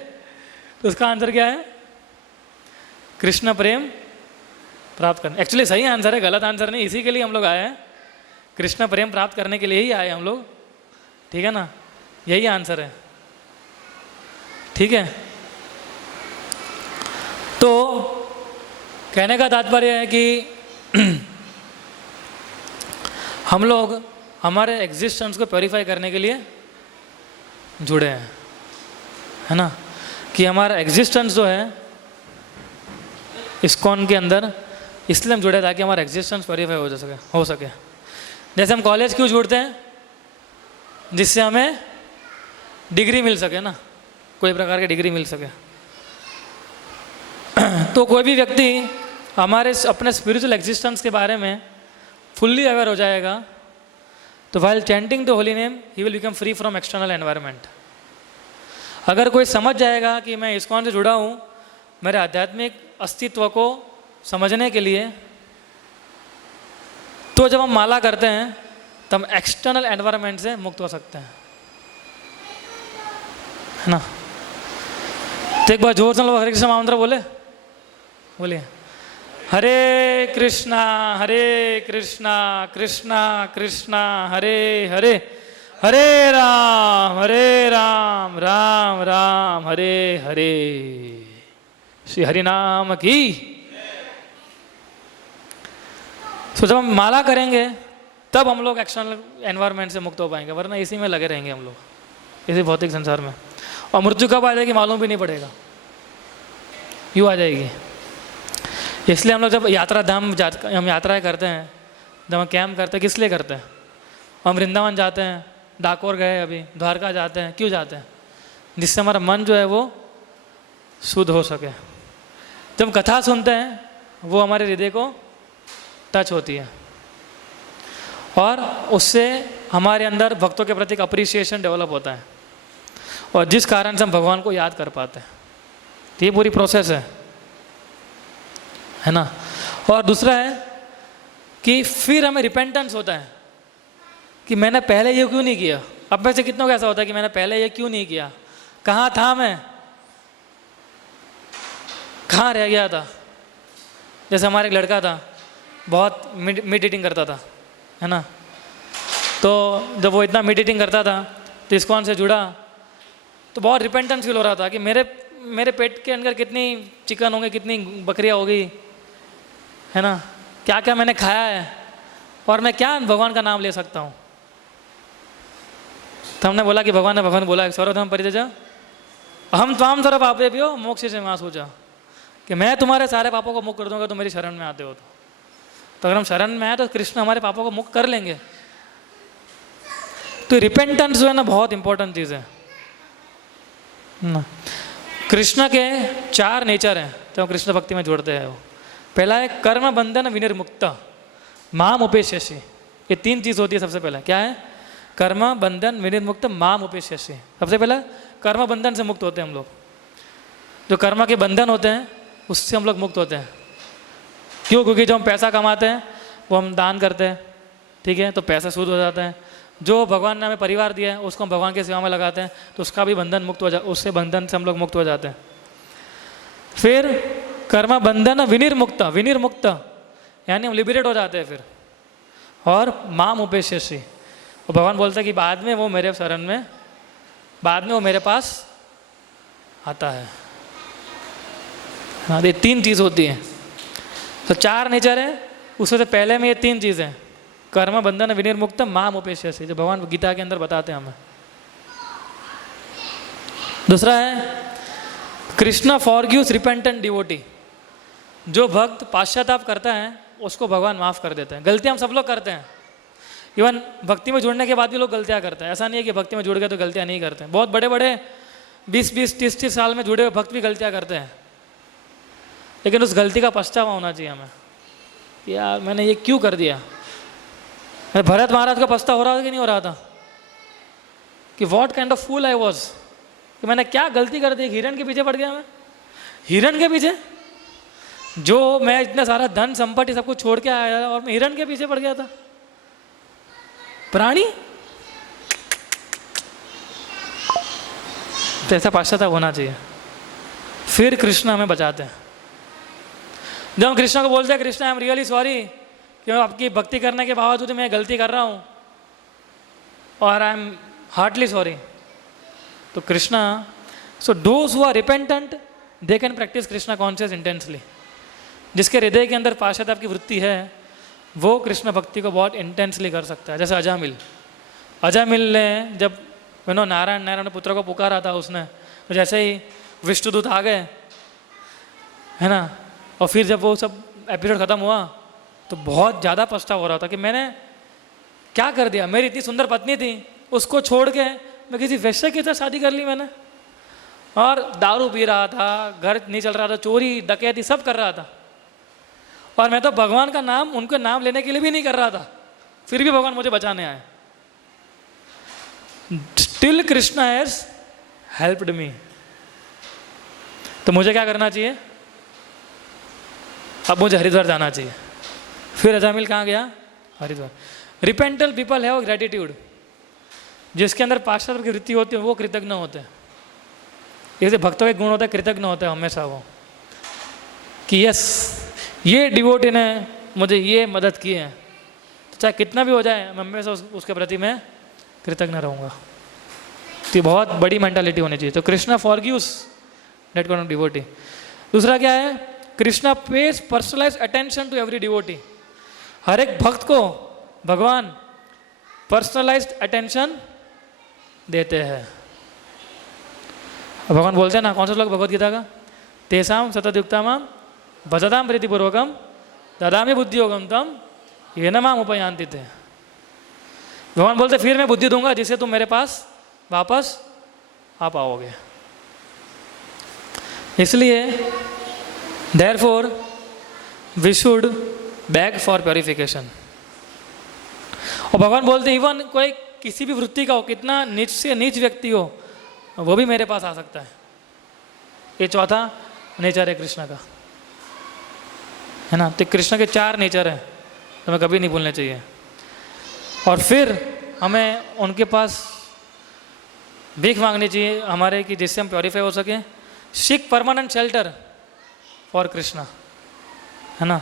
तो उसका आंसर क्या है, कृष्ण प्रेम प्राप्त करने। एक्चुअली सही आंसर है, गलत आंसर नहीं। इसी के लिए हम लोग आए हैं, कृष्ण प्रेम प्राप्त करने के लिए ही आए हम लोग, ठीक है ना। यही आंसर है, ठीक है। तो कहने का तात्पर्य है कि हम लोग हमारे एग्जिस्टेंस को प्योरीफाई करने के लिए जुड़े हैं, है ना। कि हमारा एग्जिस्टेंस जो है इस्कॉन के अंदर इसलिए हम जुड़े ताकि हमारा एग्जिस्टेंस प्योरीफाई हो सके। जैसे हम कॉलेज क्यों जुड़ते हैं, जिससे हमें डिग्री मिल सके ना, कोई प्रकार की डिग्री मिल सके। तो कोई भी व्यक्ति हमारे अपने स्पिरिचुअल एग्जिस्टेंस के बारे में फुल्ली अवेयर हो जाएगा, तो while chanting the holy name he will become free from external environment. अगर कोई समझ जाएगा कि मैं इस्कॉन से जुड़ा हूँ मेरे आध्यात्मिक अस्तित्व को समझने के लिए, तो जब हम माला करते हैं तो हम एक्सटर्नल एनवायरनमेंट से मुक्त हो सकते हैं, है ना। तो एक बार जोर से लोग हरे कृष्ण महामंत्र बोलिए, हरे कृष्णा कृष्णा कृष्णा हरे हरे, हरे राम राम राम हरे हरे। श्री हरि नाम की। तो जब हम माला करेंगे तब हम लोग एक्सटर्नल एनवायरनमेंट से मुक्त हो पाएंगे, वरना इसी में लगे रहेंगे हम लोग, इसी भौतिक संसार में। और मृत्यु कब आ जाएगी मालूम भी नहीं पड़ेगा, यूँ आ जाएगी। इसलिए हम लोग जब हम यात्राएं करते हैं, जब हम कैंप करते हैं, किस लिए करते हैं? हम वृंदावन जाते हैं, डाकोर गए, अभी द्वारका जाते हैं, क्यों जाते हैं? जिससे हमारा मन जो है वो शुद्ध हो सके। जब कथा सुनते हैं वो हमारे हृदय को टच होती है और उससे हमारे अंदर भक्तों के प्रति अप्रिसिएशन डेवलप होता है, और जिस कारण से हम भगवान को याद कर पाते हैं। तो ये पूरी प्रोसेस है ना। और दूसरा है कि फिर हमें रिपेंटेंस होता है कि मैंने पहले ये क्यों नहीं किया। अब में से कितनों को ऐसा होता है कि मैंने पहले ये क्यों नहीं किया, कहाँ था मैं, कहाँ रह गया था। जैसे हमारे एक लड़का था, बहुत मेडिटेटिंग करता था, है ना। तो जब वो इतना मेडिटेटिंग करता था तो इस्कॉन से जुड़ा तो बहुत रिपेंटेंस फील हो रहा था कि मेरे पेट के अंदर कितनी चिकन होंगे, कितनी बकरियाँ होगी, है ना, क्या क्या मैंने खाया है और मैं क्या भगवान का नाम ले सकता हूँ। तो हमने बोला कि भगवान बोला सर्वधर्म परित्यज अहम त्वाम सर्व पापेभ्यो मोक्ष से मा सोचा, कि मैं तुम्हारे सारे पापों को मुक्त कर दूंगा तो मेरी शरण में आते हो। तो अगर हम शरण में आए तो कृष्ण हमारे पापों को मुक्त कर लेंगे। तो रिपेंटेंस जो है ना बहुत इंपॉर्टेंट चीज़ है ना। कृष्ण के 4 नेचर हैं जब हम कृष्ण भक्ति में जोड़ते हैं। वो पहला है कर्म बंधन विनिर्मुक्त माम उपेक्ष्यसि। ये 3 चीज़ होती है। सबसे पहला क्या है? कर्म बंधन विनिर्मुक्त माम उपेक्ष्यसि। सबसे पहला कर्म बंधन से मुक्त होते हैं हम लोग। जो कर्म के बंधन होते हैं उससे हम लोग मुक्त होते हैं। क्यों? क्योंकि जो हम पैसा कमाते हैं वो हम दान करते हैं, ठीक है, तो पैसा शुद्ध हो जाता है। जो भगवान ने हमें परिवार दिया है उसको हम भगवान की सेवा में लगाते हैं तो उसका भी बंधन मुक्त हो उससे बंधन से हम लोग मुक्त हो जाते हैं। फिर कर्म बंधन विनिर्मुक्त यानी हम लिबरेट हो जाते हैं फिर। और माम उपेक्ष्यसि, और भगवान बोलता है कि बाद में वो मेरे शरण में, बाद में वो मेरे पास आता है। हाँ, ये 3 चीज़ होती है। तो 4 नेचर है, उससे पहले में ये 3 चीज़ें, कर्म बंधन विनिर्मुक्त माम उपेक्ष्यसि, जो भगवान गीता के अंदर बताते हैं हमें। दूसरा है कृष्ण फॉरगिव्स रिपेंटेंट डिवोटी। जो भक्त पाश्चाताप करता है उसको भगवान माफ़ कर देते हैं। गलतियाँ हम सब लोग करते हैं, इवन भक्ति में जुड़ने के बाद भी लोग गलतियाँ करते हैं। ऐसा नहीं है कि भक्ति में जुड़ गए तो गलतियाँ नहीं करते हैं। बहुत बड़े बड़े 20-20, 30-30 साल में जुड़े हुए भक्त भी गलतियाँ करते हैं, लेकिन उस गलती का पछतावा होना चाहिए हमें कि यार मैंने ये क्यों कर दिया। भरत महाराज का पछतावा हो रहा था कि नहीं हो रहा था कि what kind of fool I was, कि मैंने क्या गलती कर दी, हिरण के पीछे पड़ गया मैं। हिरण के पीछे, जो मैं इतना सारा धन संपत्ति सब कुछ छोड़ के आया और मैं हिरण के पीछे पड़ गया था। प्राणी, तो ऐसा पश्चाताप होना चाहिए। फिर कृष्ण हमें बचाते हैं। जब हम कृष्ण को बोलते हैं Krishna I am really sorry कि आपकी भक्ति करने के बावजूद मैं गलती कर रहा हूँ और आई एम हार्टली सॉरी, तो Krishna, so those who are repentant they can practise Krishna conscious intensely. जिसके हृदय के अंदर पाश्चाताप की वृत्ति है वो कृष्ण भक्ति को बहुत इंटेंसली कर सकता है। जैसे अजामिल ने जब नारायण पुत्र को पुकारा था उसने, तो जैसे ही विष्णुदूत आ गए, है ना, और फिर जब वो सब एपिसोड ख़त्म हुआ तो बहुत ज़्यादा पछतावा हो रहा था कि मैंने क्या कर दिया। मेरी इतनी सुंदर पत्नी थी, उसको छोड़ के मैं किसी वैश्य के साथ शादी कर ली मैंने, और दारू पी रहा था, घर नहीं चल रहा था, चोरी डकैती सब कर रहा था, और मैं तो भगवान का नाम, उनके नाम लेने के लिए भी नहीं कर रहा था, फिर भी भगवान मुझे बचाने आए। Still Krishna has helped me. तो मुझे क्या करना चाहिए? अब मुझे हरिद्वार जाना चाहिए। फिर अजामिल कहाँ गया? Haridwar. Repentant people have gratitude. जिसके अंदर पाश्चात्य की वृत्ति होती है वो कृतज्ञ होते हैं। जैसे भक्तों के गुण होता है, कृतज्ञ होते हैं हमेशा वो, कि यस ये डिवोटी ने मुझे ये मदद की है, तो चाहे कितना भी हो जाए मैं हमेशा उसके प्रति मैं कृतज्ञ रहूँगा। तो ये बहुत बड़ी मेंटालिटी होनी चाहिए। तो Krishna forgives that kind of devotee. दूसरा क्या है? Krishna pays personalise attention to every devotee. हर एक भक्त को भगवान पर्सनलाइज्ड अटेंशन देते हैं। भगवान बोलते हैं ना, कौन सा श्लोक भगवद गीता का? तेसाम सततयुक्तामाम भजताम प्रीतिपूर्वकम ददामि बुद्धियोगम तम येन माम उपयान्ति ते। भगवान बोलते फिर मैं बुद्धि दूंगा जिससे तुम मेरे पास वापस आ पाओगे। इसलिए therefore we should beg for purification। और भगवान बोलते इवन कोई किसी भी वृत्ति का हो, कितना नीच से नीच व्यक्ति हो, वो भी मेरे पास आ सकता है। ये चौथा नेचर है कृष्ण का, है ना। तो कृष्ण के 4 नेचर हैं, तो हमें कभी नहीं भूलने चाहिए। और फिर हमें उनके पास भीख मांगनी चाहिए हमारे, कि जिससे हम प्योरीफाई हो सके। Seek permanent shelter for Krishna, है ना।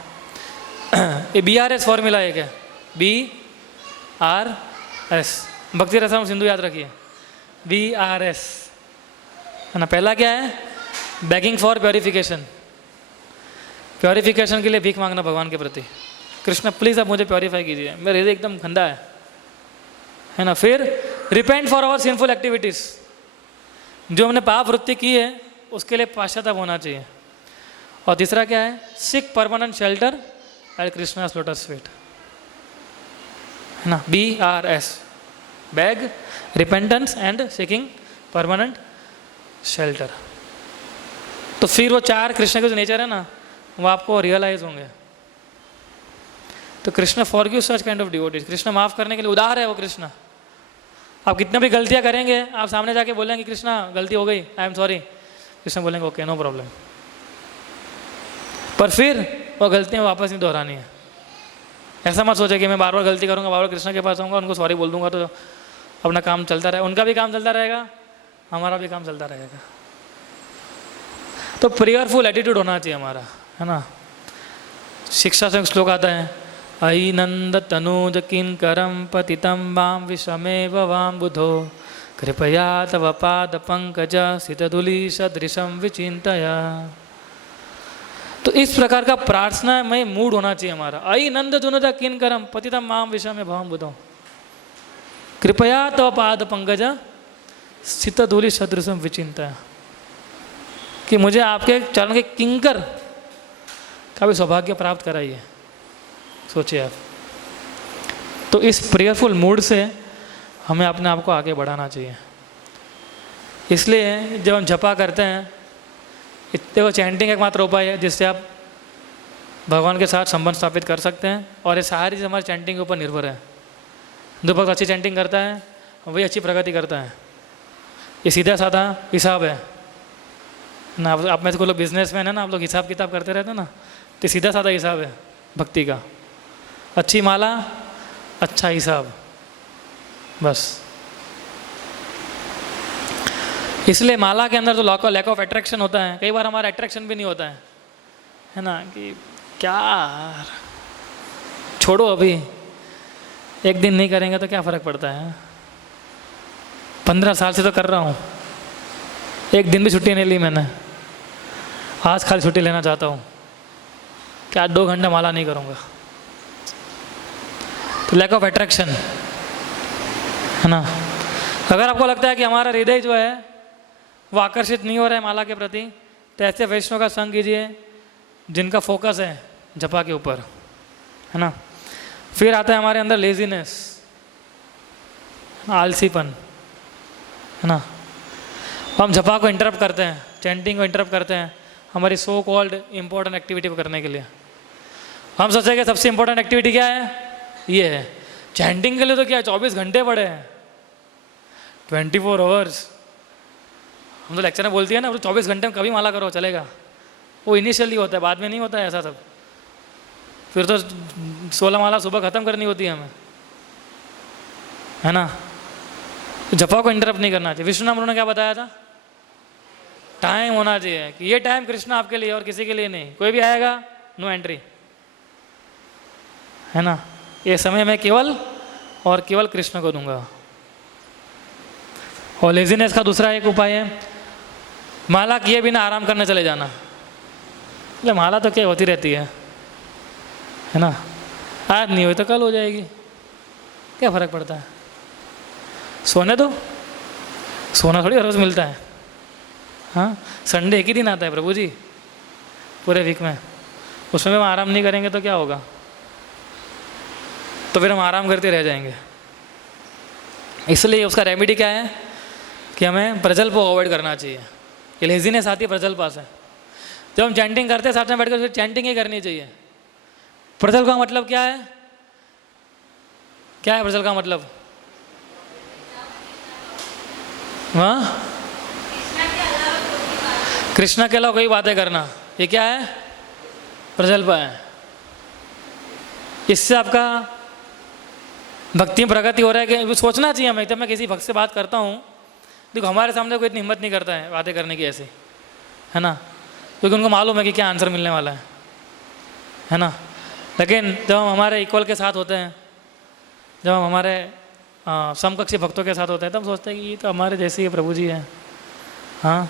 ये BRS फॉर्मूला एक है, BRS, भक्ति रसम सिंधु याद रखिए, BRS, है ना। पहला क्या है? Begging for purification. प्योरिफिकेशन के लिए भीख मांगना भगवान के प्रति, कृष्ण प्लीज़ आप मुझे प्योरीफाई कीजिए, मेरा हृदय एकदम गंदा है ना। फिर repent for our sinful activities. जो हमने पाप वृत्ति की है उसके लिए पश्चाताप होना चाहिए। और तीसरा क्या है? Seek permanent shelter at Krishna's lotus feet, है ना। BRS, बैग, repentance and seeking permanent shelter. तो फिर वो 4 कृष्ण के जो नेचर है ना, वो आपको रियलाइज होंगे। तो Krishna forgive such kind of devotees. Krishna माफ़ करने के लिए उदार है वो कृष्ण। आप कितना भी गलतियाँ करेंगे, आप सामने जाके बोलेंगे कृष्णा गलती हो गई, आई एम सॉरी, कृष्ण बोलेंगे ओके नो प्रॉब्लम। पर फिर वो गलतियाँ वापस नहीं दोहरानी है। ऐसा मत सोचे कि मैं बार बार गलती करूँगा, बार बार कृष्ण के पास आऊँगा, उनको सॉरी बोल दूंगा तो अपना काम चलता रहेगा, उनका भी काम चलता रहेगा, हमारा भी काम चलता रहेगा। तो प्रेयरफुल एटीट्यूड होना चाहिए हमारा, है ना। शिक्षा से श्लोक आता है, अयि नंद तनूज किंकरम पतितम वाम विषमेव वाम बुधो कृपया तव पाद पंकज सितधुली सदृशम विचिंतया। तो इस प्रकार का प्रार्थना में मूड होना चाहिए हमारा। अयि नंद तनूज किंकरम पतितम वाम विषमे वाम बुधो कृपया तव पाद पंकज सितधुली सदृशम विचिंतया। कि मुझे आपके चरण के किंकर का भी सौभाग्य प्राप्त कराइए। सोचिए आप। तो इस प्रेयरफुल मूड से हमें अपने आप को आगे बढ़ाना चाहिए। इसलिए जब हम जपा करते हैं, इतने वो चैंटिंग एकमात्र उपाय है जिससे आप भगवान के साथ संबंध स्थापित कर सकते हैं। और ये सारी चीज़ हमारे चैंटिंग के ऊपर निर्भर है। जो भक्त अच्छी चैंटिंग करता है वही अच्छी प्रगति करता है। ये सीधा साधा हिसाब है ना। आप में से कोई लोग बिजनेसमैन है ना, आप लोग हिसाब किताब करते रहते हैं ना, तो सीधा साधा हिसाब है भक्ति का। अच्छी माला, अच्छा हिसाब, बस। इसलिए माला के अंदर तो लैक ऑफ अट्रैक्शन होता है। कई बार हमारा अट्रैक्शन भी नहीं होता है ना, कि क्या छोड़ो अभी, एक दिन नहीं करेंगे तो क्या फ़र्क पड़ता है। 15 साल से तो कर रहा हूँ, एक दिन भी छुट्टी नहीं ली मैंने, आज खाली छुट्टी लेना चाहता हूँ, क्या 2 घंटा माला नहीं करूँगा। तो लैक ऑफ अट्रैक्शन, है ना। अगर आपको लगता है कि हमारा हृदय जो है वो आकर्षित नहीं हो रहा है माला के प्रति, तो ऐसे वैष्णव का संग कीजिए जिनका फोकस है जपा के ऊपर, है ना। फिर आता है हमारे अंदर लेजीनेस, आलसीपन, है ना। हम जपा को इंटरप्ट करते हैं, चैंटिंग को इंटरप्ट करते हैं हमारी सो कॉल्ड इम्पोर्टेंट एक्टिविटी को करने के लिए। हम सोचेंगे सबसे इम्पोर्टेंट एक्टिविटी क्या है, ये है। चैंटिंग के लिए तो क्या है, 24 घंटे पड़े हैं, 24 आवर्स। हम तो लेक्चर में बोलती है ना, 24 घंटे में कभी माला करो चलेगा। वो इनिशियली होता है, बाद में नहीं होता है ऐसा सब। फिर तो 16 माला सुबह ख़त्म करनी होती है हमें, है ना। जपा को इंटरप्ट नहीं करना चाहिए। विष्णु उन्होंने क्या बताया था, टाइम होना चाहिए कि ये टाइम कृष्ण आपके लिए और किसी के लिए नहीं। कोई भी आएगा नो एंट्री, है ना। ये समय मैं केवल और केवल कृष्ण को दूंगा। और लेजीनेस का दूसरा एक उपाय है, माला किए बिना आराम करने चले जाना। मतलब माला तो क्या होती रहती है ना। आज नहीं हुई तो कल हो जाएगी, क्या फ़र्क पड़ता है। सोने दो, सोना थोड़ी हर रोज़ मिलता है। हाँ, संडे एक ही दिन आता है प्रभु जी पूरे वीक में, उसमें हम आराम नहीं करेंगे तो क्या होगा। तो फिर हम आराम करते रह जाएंगे। इसलिए उसका रेमेडी क्या है कि हमें प्रजल्प को अवॉइड करना चाहिए। ये लेजीनेस आती है प्रजल्प से। जब हम चैंटिंग करते हैं साथ में बैठकर, फिर चैंटिंग ही करनी चाहिए। प्रजल्प का मतलब क्या है, क्या है प्रजल्प का मतलब? हाँ, कृष्णा के अलावा कोई बातें करना, ये क्या है, प्रजल्प है। इससे आपका भक्ति में प्रगति हो रहा है कि सोचना चाहिए हमें। जब मैं किसी भक्त से बात करता हूँ, देखो हमारे सामने कोई इतनी हिम्मत नहीं करता है बातें करने की ऐसे, है ना, क्योंकि उनको मालूम है कि क्या आंसर मिलने वाला है ना। लेकिन जब हम हमारे इक्वल के साथ होते हैं, जब हम हमारे समकक्षी भक्तों के साथ होते हैं, तब हम सोचते हैं कि ये तो हमारे जैसे ही प्रभु जी हैं। हाँ,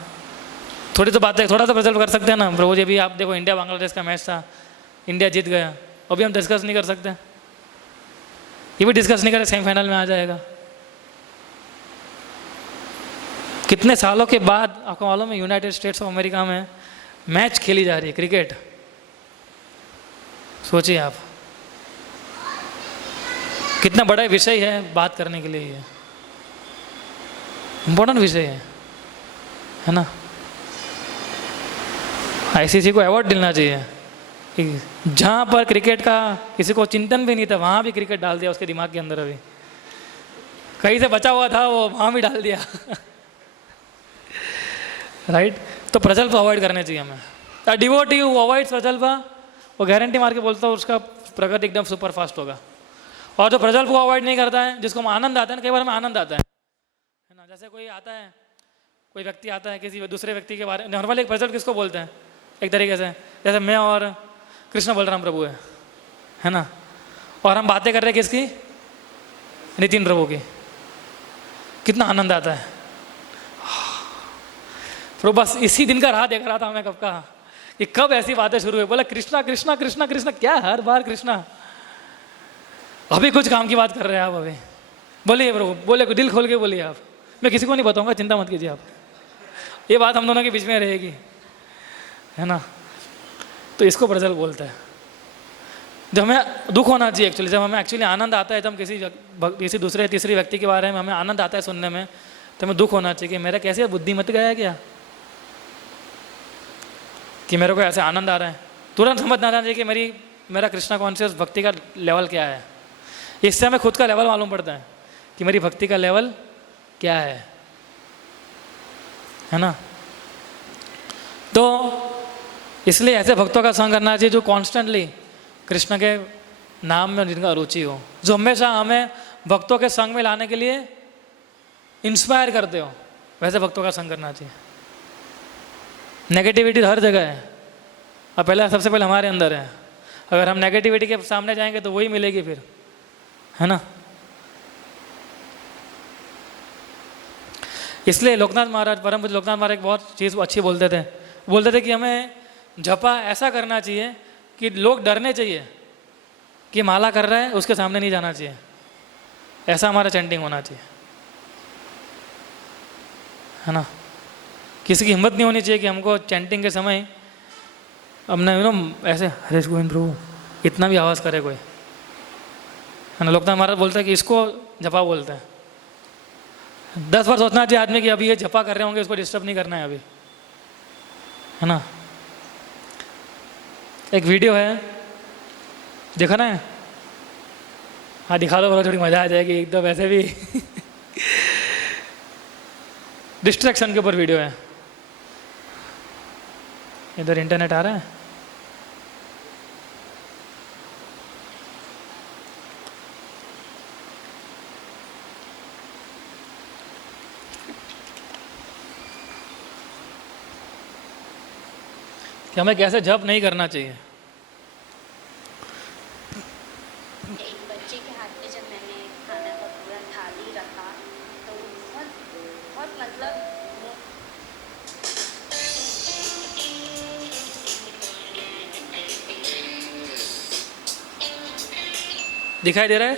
थोड़ी तो बातें, थोड़ा सा प्रजल्प कर सकते हैं ना। प्रभु जी अभी आप देखो, इंडिया बांग्लादेश का मैच था, इंडिया जीत गया, अभी हम डिस्कस नहीं कर सकते, ये भी डिस्कस नहीं करें, सेमीफाइनल में आ जाएगा। कितने सालों के बाद आपको मालूम है यूनाइटेड स्टेट्स ऑफ अमेरिका में मैच खेली जा रही है, क्रिकेट। सोचिए आप, कितना बड़ा विषय है बात करने के लिए, ये इम्पोर्टेंट विषय है ना। आईसीसी को अवार्ड मिलना चाहिए कि जहाँ पर क्रिकेट का किसी को चिंतन भी नहीं था, वहाँ भी क्रिकेट डाल दिया उसके दिमाग के अंदर। अभी कहीं से बचा हुआ था वो वहाँ भी डाल दिया राइट। तो प्रजल्प अवॉइड करने चाहिए हमें। डिवोटी हु अवॉइड्स प्रजल्प, वो गारंटी मार के बोलता हूँ उसका प्रगति एकदम सुपर फास्ट होगा। और जो प्रजल्प को अवॉइड नहीं करता है, जिसको आनंद आता है ना, कई बार हमें आनंद आता है ना। जैसे कोई आता है, कोई व्यक्ति आता है किसी दूसरे व्यक्ति के बारे में, नॉर्मली एक प्रजल्प किसको बोलते हैं, एक तरीके से जैसे मैं और कृष्ण बलराम प्रभु है ना, और हम बातें कर रहे हैं किसकी, नितिन प्रभु की। कितना आनंद आता है। प्रभु बस इसी दिन का राह देख रहा था मैं, कब का, कि कब ऐसी बातें शुरू हुई। बोला कृष्णा कृष्णा कृष्णा कृष्णा, क्या हर बार कृष्णा। अभी कुछ काम की बात कर रहे हैं आप, अभी बोलिए प्रभु, बोले, दिल खोल के बोलिए आप। मैं किसी को नहीं बताऊंगा, चिंता मत कीजिए आप, ये बात हम दोनों के बीच में रहेगी, है ना। तो इसको प्रजल्प बोलते हैं। जब हमें दुख होना चाहिए एक्चुअली, जब हमें एक्चुअली आनंद आता है, जब हम किसी दूसरे तीसरे व्यक्ति के बारे में हमें आनंद आता है सुनने में, तो हमें दुख होना चाहिए कि मेरा कैसे बुद्धि मत गया क्या, कि मेरे को ऐसे आनंद आ रहा है। तुरंत समझना चाहिए कि मेरा कृष्णा कॉन्शियस भक्ति का लेवल क्या है। इससे हमें खुद का लेवल मालूम पड़ता है कि मेरी भक्ति का लेवल क्या है ना। तो इसलिए ऐसे भक्तों का संग करना चाहिए जो कॉन्स्टेंटली कृष्ण के नाम में जिनका रुचि हो, जो हमेशा हमें भक्तों के संग में लाने के लिए इंस्पायर करते हो, वैसे भक्तों का संग करना चाहिए। नेगेटिविटी हर जगह है, और पहले सबसे पहले हमारे अंदर है। अगर हम नेगेटिविटी के सामने जाएंगे तो वही मिलेगी फिर, है ना। इसलिए लोकनाथ महाराज, परम पूज्य लोकनाथ महाराज एक बहुत चीज़ अच्छी बोलते थे कि हमें जपा ऐसा करना चाहिए कि लोग डरने चाहिए कि माला कर रहा है, उसके सामने नहीं जाना चाहिए। ऐसा हमारा चैंटिंग होना चाहिए, है ना। किसी की हिम्मत नहीं होनी चाहिए कि हमको चैंटिंग के समय हमने ऐसे हरेश गोविंद प्रभु इतना भी आवाज़ करे कोई, है ना। लोकनाथ महाराज बोलते हैं कि इसको जपा बोलते हैं, 10 बार सोचना चाहिए आदमी कि अभी ये जपा कर रहे होंगे, इसको डिस्टर्ब नहीं करना है अभी, है ना। एक वीडियो है, देखा ना है? हाँ दिखा दो, बोलो थोड़ी मजा आ जाएगी। एक तो वैसे भी डिस्ट्रैक्शन के ऊपर वीडियो है। इधर इंटरनेट आ रहा है। कि हमें कैसे जप नहीं करना चाहिए। एक बच्चे के हाथ में जब मैंने खाना का पूरा थाली रखा तो बहुत बहुत मतलब दिखाई दे रहा है?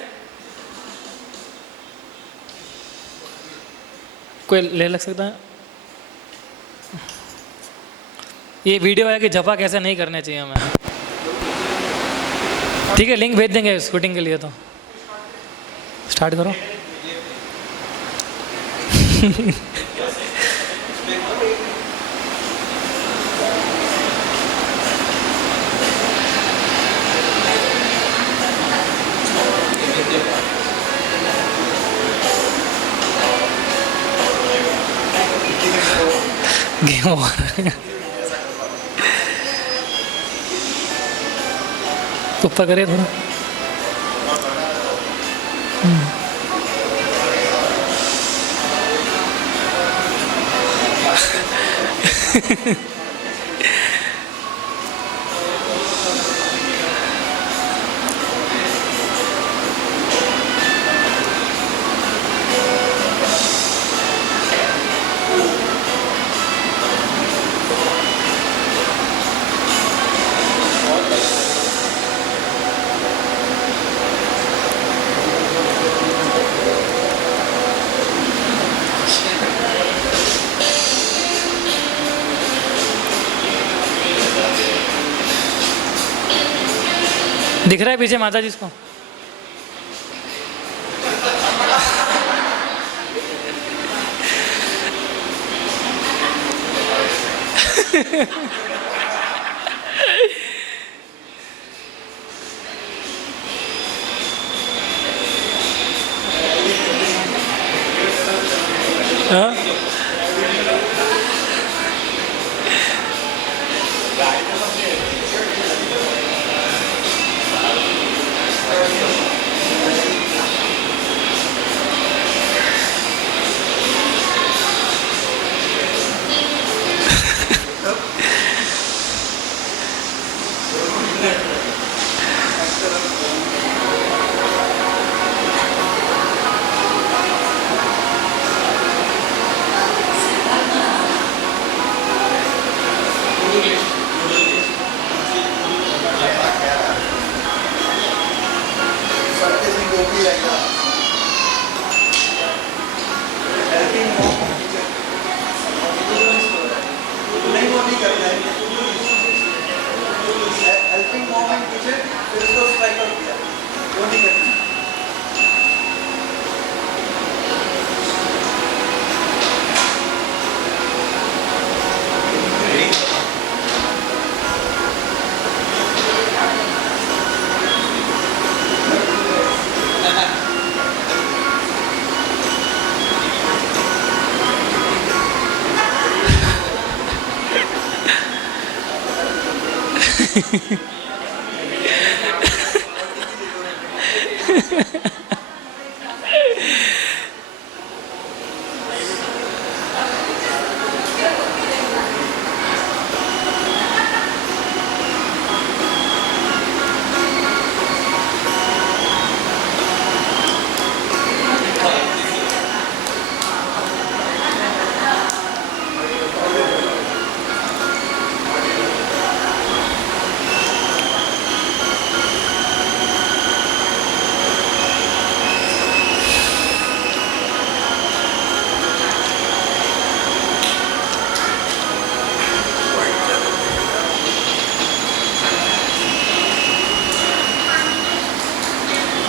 कोई ले लग सकता है? ये वीडियो है कि जपा कैसे नहीं करने चाहिए हमें। ठीक है, लिंक भेज देंगे शूटिंग के लिए। तो स्टार्ट करो। Game over. ऊपर करिए थोड़ा। दिख रहा है पीछे माता जी को? हाँ?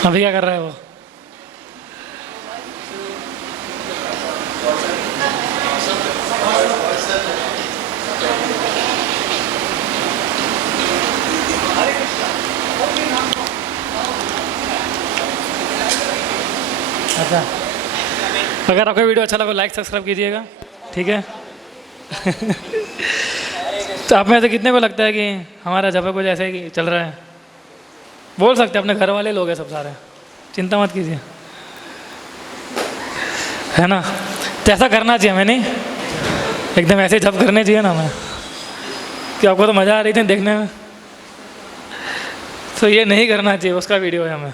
अभी क्या कर रहा है वो? अच्छा, अगर आपको वीडियो अच्छा लगा लाइक सब्सक्राइब कीजिएगा, ठीक है। तो आप में से कितने को लगता है कि हमारा जब कुछ ऐसे ही चल रहा है? बोल सकते हैं, अपने घर वाले लोग हैं सब सारे, चिंता मत कीजिए, है ना। तो ऐसा करना चाहिए हमें, नहीं एकदम ऐसे जब करने चाहिए ना हमें, कि आपको तो मज़ा आ रही थी देखने में, तो ये नहीं करना चाहिए, उसका वीडियो है हमें।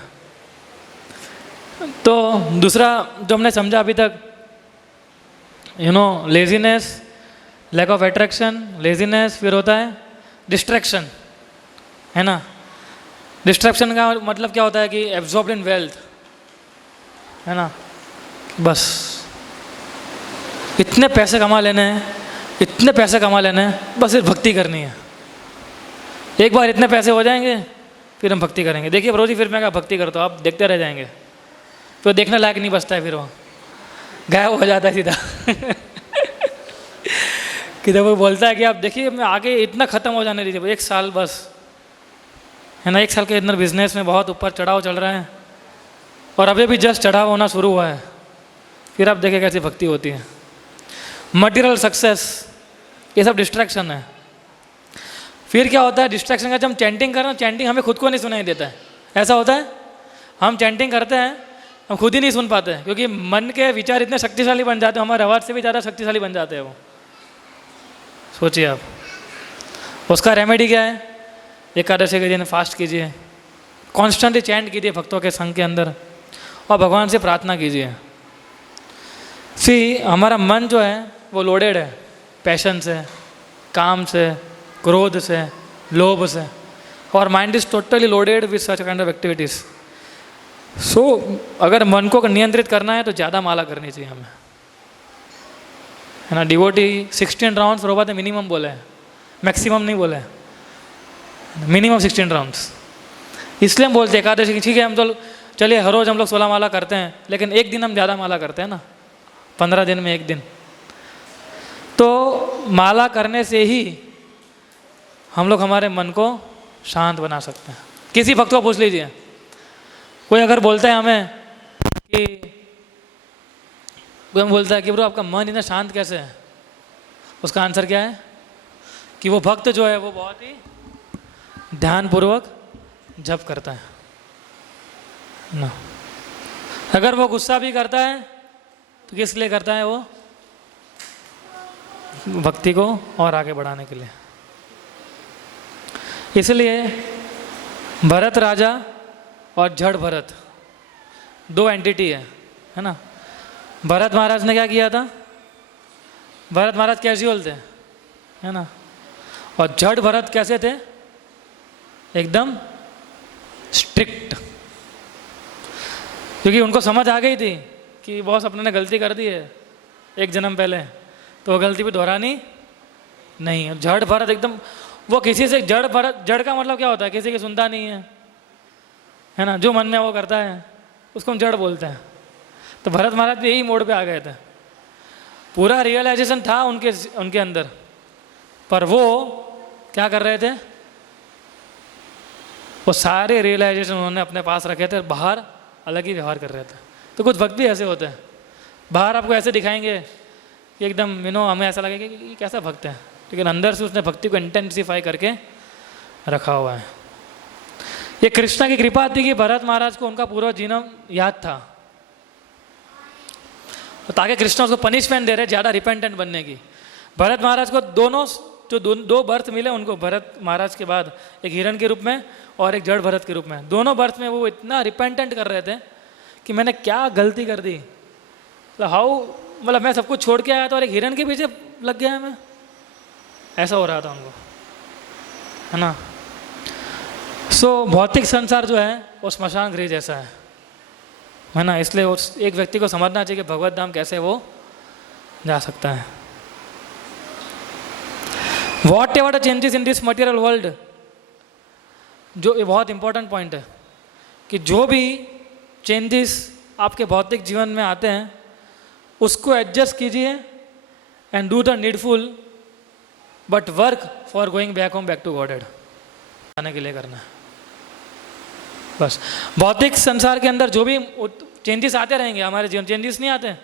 तो दूसरा जो हमने समझा अभी तक, laziness, lack of attraction, laziness, फिर होता है डिस्ट्रैक्शन, है ना। डिस्ट्रैक्शन का मतलब क्या होता है कि एब्जॉर्ब्ड इन वेल्थ, है ना, बस इतने पैसे कमा लेने हैं, इतने पैसे कमा लेने हैं, बस सिर्फ भक्ति करनी है। एक बार इतने पैसे हो जाएंगे फिर हम भक्ति करेंगे। देखिए ब्रो जी, फिर मैं क्या भक्ति करता हूँ, आप देखते रह जाएंगे, फिर देखने लायक नहीं बचता है, फिर वो गायब हो जाता है सीधा। कि जब वो बोलता है कि आप देखिए मैं आगे इतना ख़त्म हो जाने दीजिए, 1 साल बस, है ना, 1 साल के अंदर बिजनेस में बहुत ऊपर चढ़ाव चल रहा है और अभी भी जस्ट चढ़ाव होना शुरू हुआ है, फिर आप देखें कैसी भक्ति होती है। मटेरियल सक्सेस, ये सब डिस्ट्रैक्शन है। फिर क्या होता है डिस्ट्रैक्शन का, जब हम चैंटिंग कर रहे हैं, चैंटिंग हमें खुद को नहीं सुनाई देता है। ऐसा होता है, हम चैंटिंग करते हैं, हम खुद ही नहीं सुन पाते हैं, क्योंकि मन के विचार इतने शक्तिशाली बन जाते हैं, हमारे आवाज़ से भी ज़्यादा शक्तिशाली बन जाते हैं वो। सोचिए आप, उसका रेमेडी क्या है? एकादशी के दिन फास्ट कीजिए, कॉन्स्टेंटली चैंट कीजिए भक्तों के संग के अंदर, और भगवान से प्रार्थना कीजिए। हमारा मन जो है वो लोडेड है पैशन से, काम से, क्रोध से, लोभ से, और mind is totally loaded with such kind of activities. अगर मन को नियंत्रित करना है तो ज़्यादा माला करनी चाहिए हमें, है ना। डिवोटी 16 राउंड्स प्रभुपाद ने मिनिमम बोले हैं, मैक्सिमम नहीं बोले, मिनिमम 16 राउंड्स। इसलिए हम बोलते हैं एकादशी की, ठीक है हम तो चलिए हर रोज़ हम लोग 16 माला करते हैं, लेकिन एक दिन हम ज़्यादा माला करते हैं ना, 15 दिन में एक दिन। तो माला करने से ही हम लोग हमारे मन को शांत बना सकते हैं। किसी भक्त को पूछ लीजिए, कोई अगर बोलता है हमें कि, कोई हम बोलता है कि ब्रो आपका मन इतना शांत कैसे है, उसका आंसर क्या है कि वो भक्त जो है वो बहुत ही ध्यानपूर्वक जप करता है ना। अगर वो गुस्सा भी करता है तो किस लिए करता है? वो भक्ति को और आगे बढ़ाने के लिए। इसलिए भरत राजा और जड़ भरत 2 एंटिटी है ना। भरत महाराज ने क्या किया था? भरत महाराज कैजुअल थे, है ना, और जड़ भरत कैसे थे? एकदम स्ट्रिक्ट, क्योंकि उनको समझ आ गई थी कि बॉस अपने ने गलती कर दी है एक जन्म पहले, तो वो गलती भी दोहरानी नहीं। जड़ भरत एकदम, वो किसी से जड़ भरत, जड़ का मतलब क्या होता है? किसी की सुनता नहीं है ना, जो मन में वो करता है उसको हम जड़ बोलते हैं। तो भरत महाराज भी यही मोड़ पे आ गए थे, पूरा रियलाइजेशन था उनके अंदर, पर वो क्या कर रहे थे? वो सारे रियलाइजेशन उन्होंने अपने पास रखे थे, बाहर अलग ही व्यवहार कर रहे थे। तो कुछ भक्त भी ऐसे होते हैं, बाहर आपको ऐसे दिखाएंगे कि एकदम हमें ऐसा लगेगा कि ये कैसा भक्त है, लेकिन अंदर से उसने भक्ति को इंटेंसिफाई करके रखा हुआ है। ये कृष्णा की कृपा थी कि भरत महाराज को उनका पूरा जीवन याद था, तो ताकि कृष्णा उसको पनिशमेंट दे रहे ज़्यादा रिपेंटेंट बनने की। भरत महाराज को दोनों जो 2 बर्थ मिले उनको, भरत महाराज के बाद एक हिरण के रूप में और एक जड़ भरत के रूप में, दोनों बर्थ में वो इतना रिपेंटेंट कर रहे थे कि मैंने क्या गलती कर दी, मतलब मैं सब कुछ छोड़ के आया था और एक हिरण के पीछे लग गया मैं, ऐसा हो रहा था उनको, है ना। भौतिक संसार जो है वो श्मशान गृह जैसा है ना। इसलिए उस एक व्यक्ति को समझना चाहिए कि भगवत धाम कैसे वो जा सकता है। What ever the changes in this material world, जो ये बहुत इंपॉर्टेंट पॉइंट है कि जो भी चेंजेस आपके भौतिक जीवन में आते हैं उसको एडजस्ट कीजिए and do the needful, but work for going back home, back to Godhead आने के लिए करना है बस। भौतिक संसार के अंदर जो भी चेंजेस आते रहेंगे हमारे जीवन, चेंजेस नहीं आते?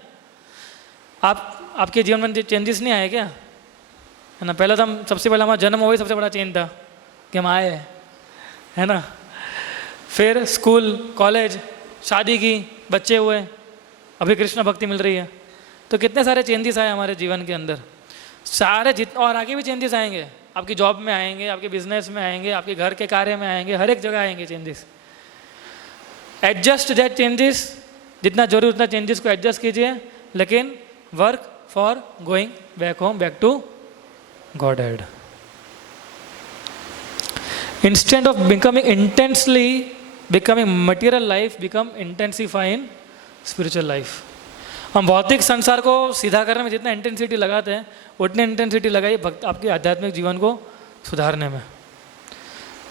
आपके जीवन में चेंजेस नहीं आए क्या? है ना, पहले तो हम सबसे पहले हमारा जन्म वही सबसे बड़ा चेंज था कि हम आए, है ना। फिर स्कूल, कॉलेज, शादी की, बच्चे हुए, अभी कृष्ण भक्ति मिल रही है। तो कितने सारे चेंजेस आए हमारे जीवन के अंदर, सारे और आगे भी चेंजेस आएंगे, आपकी जॉब में आएंगे, आपके बिजनेस में आएंगे, आपके घर के कार्य में आएंगे, हर एक जगह आएंगे चेंजेस। एडजस्ट दैट चेंजेस, जितना जरूरी उतना चेंजेस को एडजस्ट कीजिए, लेकिन work for going back home, back to Godhead. Instant of becoming intensely becoming material life, become intensify in spiritual life. हम भौतिक संसार को सीधा करने में जितना इंटेंसिटी लगाते हैं, उतनी इंटेंसिटी लगाइए आपके आध्यात्मिक जीवन को सुधारने में।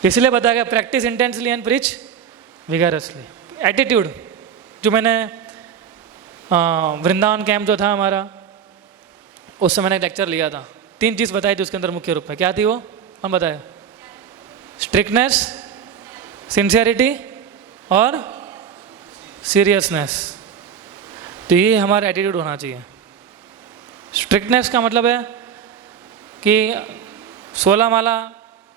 इसलिए बताया गया practice intensely and preach vigorously. Attitude, जो मैंने वृंदावन कैंप जो था हमारा, उस समय मैंने एक लेक्चर लिया था, 3 चीज़ बताई थी उसके अंदर मुख्य रूप में। क्या थी वो? हम बताए, स्ट्रिक्टनेस, सिंसियरिटी और सीरियसनेस। तो ये हमारा एटीट्यूड होना चाहिए। स्ट्रिक्टनेस का मतलब है कि 16 माला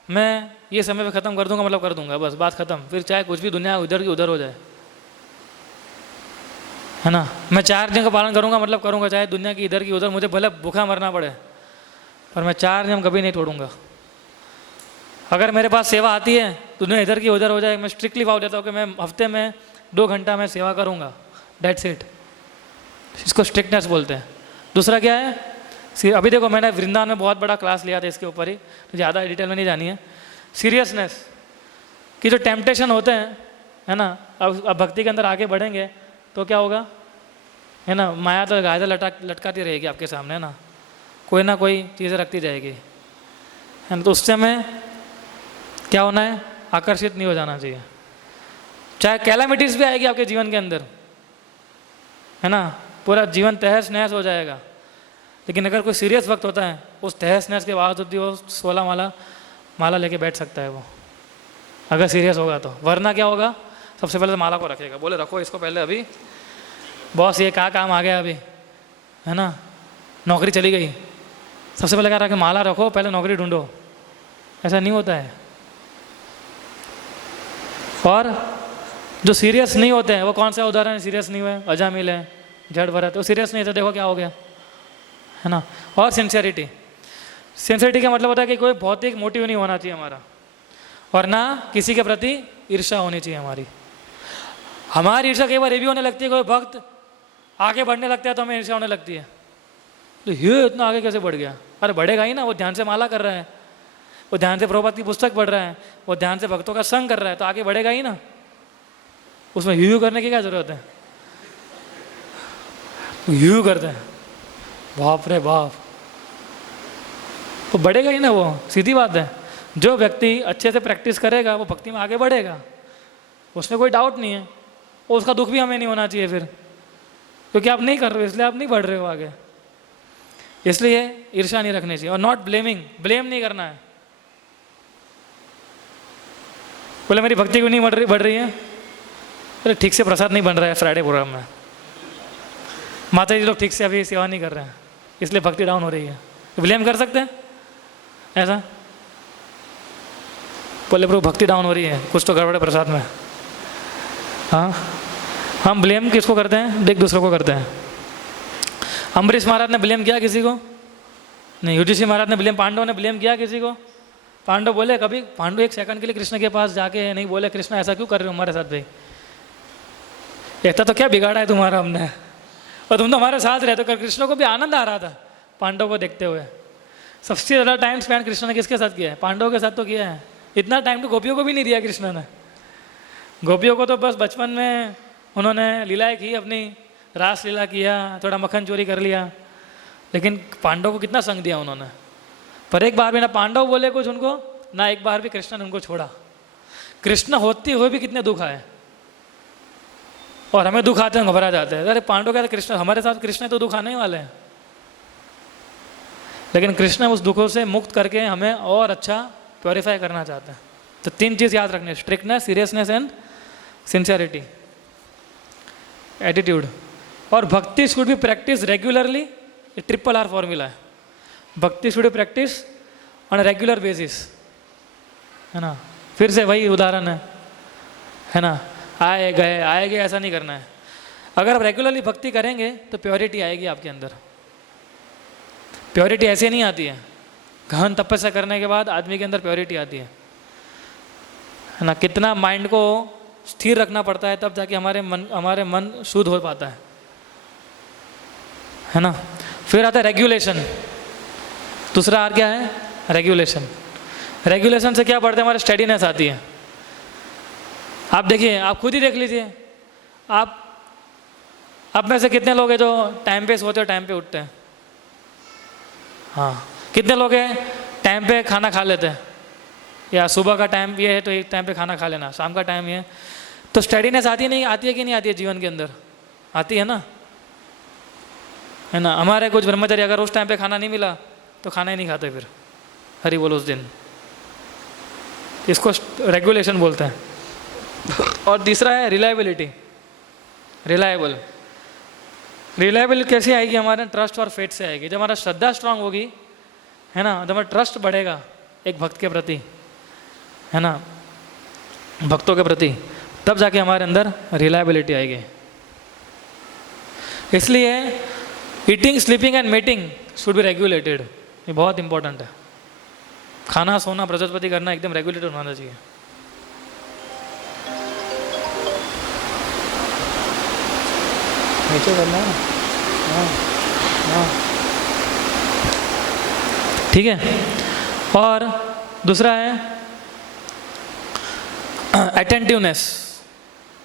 मैं ये समय पे ख़त्म कर दूंगा, मतलब कर दूंगा, बस बात ख़त्म, फिर चाहे कुछ भी दुनिया उधर की उधर हो जाए, है ना। मैं 4 दिन का पालन करूंगा, मतलब करूंगा, चाहे दुनिया की इधर की उधर, मुझे भले भूखा मरना पड़े, पर मैं 4 नियम कभी नहीं तोड़ूंगा। अगर मेरे पास सेवा आती है तो दुनिया इधर की उधर हो जाए, मैं स्ट्रिक्टली भाव देता हूँ कि मैं हफ्ते में 2 घंटा मैं सेवा करूँगा, डेट्स इट। इसको स्ट्रिक्टनेस बोलते हैं। दूसरा क्या है? अभी देखो मैंने वृंदावन में बहुत बड़ा क्लास लिया था इसके ऊपर ही, तो ज़्यादा डिटेल में नहीं जानी है। सीरियसनेस कि जो टेम्पटेशन होते हैं, है ना, अब भक्ति के अंदर आगे बढ़ेंगे तो क्या होगा, है ना, माया तो गायदा लटकाती रहेगी आपके सामने, है ना कोई चीज़ें रखती जाएगी, है ना। तो उससे हमें क्या होना है? आकर्षित नहीं हो जाना चाहिए। चाहे कैलामिटीज भी आएगी आपके जीवन के अंदर, है ना, पूरा जीवन तहस नहस हो जाएगा, लेकिन अगर कोई सीरियस वक्त होता है, उस तहस नहस के बावजूद भी वो 16 माला लेके बैठ सकता है वो, अगर सीरियस होगा तो। वरना क्या होगा? सबसे पहले तो माला को रखेगा, बोले रखो इसको पहले, अभी बॉस ये क्या काम आ गया अभी, है ना, नौकरी चली गई, सबसे पहले कह रहा कि माला रखो, पहले नौकरी ढूंढो। ऐसा नहीं होता है। और जो सीरियस नहीं होते हैं, वो कौन सा उदाहरण है? सीरियस नहीं हुए, अजामिल है, जड़ भरत है, वो सीरियस नहीं थे, देखो क्या हो गया, है ना। और सिंसियरिटी का मतलब होता है कि कोई भौतिक मोटिव नहीं होना चाहिए हमारा, और ना किसी के प्रति ईर्ष्या होनी चाहिए हमारी। हमारी ईर्ष्या कई बार ये भी होने लगती है, कोई भक्त आगे बढ़ने लगता है तो हमें ईर्ष्या होने लगती है, तो ये इतना आगे कैसे बढ़ गया? अरे बढ़ेगा ही ना, वो ध्यान से माला कर रहा है, वो ध्यान से प्रभुपाद की पुस्तक पढ़ रहा है, वो ध्यान से भक्तों का संग कर रहा है, तो आगे बढ़ेगा ही ना। उसमें यू करने की क्या जरूरत है? यू करते हैं, बाप रे बाप, तो बढ़ेगा ही ना वो, सीधी बात है। जो व्यक्ति अच्छे से प्रैक्टिस करेगा वो भक्ति में आगे बढ़ेगा, उसमें कोई डाउट नहीं है। और उसका दुख भी हमें नहीं होना चाहिए फिर, क्योंकि आप नहीं कर रहे हो इसलिए आप नहीं बढ़ रहे हो आगे। इसलिए ईर्ष्या नहीं रखनी चाहिए। और नॉट ब्लेमिंग, ब्लेम नहीं करना है। बोले मेरी भक्ति क्यों नहीं बढ़ रही है? अरे ठीक से प्रसाद नहीं बन रहा है फ्राइडे प्रोग्राम में, माता जी लोग ठीक से अभी सेवा नहीं कर रहे हैं, इसलिए भक्ति डाउन हो रही है। ब्लेम कर सकते हैं ऐसा? बोले प्रभु भक्ति डाउन हो रही है, कुछ तो गड़बड़ है प्रसाद में। हाँ, हम ब्लेम किसको करते हैं? देख दूसरों को करते हैं। अम्बरीश महाराज ने ब्लेम किया किसी को? नहीं। युधिष्ठिर महाराज ने ब्लेम, पांडव ने ब्लेम किया किसी को? पांडव बोले कभी? पांडव एक सेकंड के लिए कृष्ण के पास जाके नहीं बोले कृष्ण ऐसा क्यों कर रहे हो हमारे साथ भाई, ऐसा तो क्या बिगाड़ा है तुम्हारा हमने, और तुम तो हमारे साथ रहते हो। कृष्ण को भी आनंद आ रहा था पांडव को देखते हुए। सबसे ज़्यादा टाइम स्पेंड कृष्ण ने किसके साथ किया है? पांडवों के साथ तो किया है। इतना टाइम तो गोपियों को भी नहीं दिया कृष्ण ने। गोपियों को तो बस बचपन में उन्होंने लीलाएं की, अपनी रास लीला किया, थोड़ा मक्खन चोरी कर लिया, लेकिन पांडव को कितना संग दिया उन्होंने। पर एक बार भी ना पांडव बोले कुछ उनको, ना एक बार भी कृष्ण ने उनको छोड़ा। कृष्ण होते हुए भी कितने दुख आए, और हमें दुख आते हैं घबरा जाते हैं। अरे पांडव कहते कृष्ण हमारे साथ, कृष्ण तो दुख आने वाले हैं, लेकिन कृष्ण उस दुखों से मुक्त करके हमें और अच्छा प्योरीफाई करना चाहते हैं। तो 3 चीज़ याद रखनी है, strictness, seriousness and sincerity. Attitude. और भक्ति शुड बी प्रैक्टिस रेगुलरली, ये ट्रिपल आर फॉर्मूला है। भक्ति should be practice on regular basis, है ना। फिर से वही उदाहरण है ना, आए गए ऐसा नहीं करना है। अगर आप रेगुलरली भक्ति करेंगे तो प्योरिटी आएगी आपके अंदर। प्योरिटी ऐसे नहीं आती है, गहन तपस्या करने के बाद आदमी के अंदर प्योरिटी आती है ना। कितना माइंड को स्थिर रखना पड़ता है तब जाके हमारे मन शुद्ध हो पाता है ना। फिर आता है रेगुलेशन। दूसरा आर क्या है? रेगुलेशन। रेगुलेशन से क्या बढ़ता है? हमारे स्टेडीनेस आती है। आप देखिए, आप खुद ही देख लीजिए, आप में से कितने लोग हैं जो टाइम पे सोते और टाइम पे उठते हैं? हाँ, कितने लोग हैं टाइम पे खाना खा लेते हैं? या सुबह का टाइम ये है तो एक टाइम पे खाना खा लेना, शाम का टाइम ये है। तो स्टेडीनेस आती है, नहीं आती है कि नहीं आती है? जीवन के अंदर आती है ना, है ना। हमारे कुछ ब्रह्मचारी अगर उस टाइम पे खाना नहीं मिला तो खाना ही नहीं खाते, फिर हरी बोल उस दिन। इसको रेगुलेशन बोलते हैं। और तीसरा है रिलायबिलिटी। रिलायबल कैसे आएगी? हमारे ट्रस्ट और फेथ से आएगी। जब हमारा श्रद्धा स्ट्रांग होगी, है ना, जब हमारा ट्रस्ट बढ़ेगा एक भक्त के प्रति, है ना, भक्तों के प्रति, तब जाके हमारे अंदर रिलायबिलिटी आएगी। इसलिए eating, sleeping and meeting should be regulated. ये बहुत इंपॉर्टेंट है। खाना, सोना, प्रजापति करना एकदम रेगुलेटेड होना चाहिए। नीचे करना है। हाँ, ठीक है। और दूसरा है अटेंटिवनेस।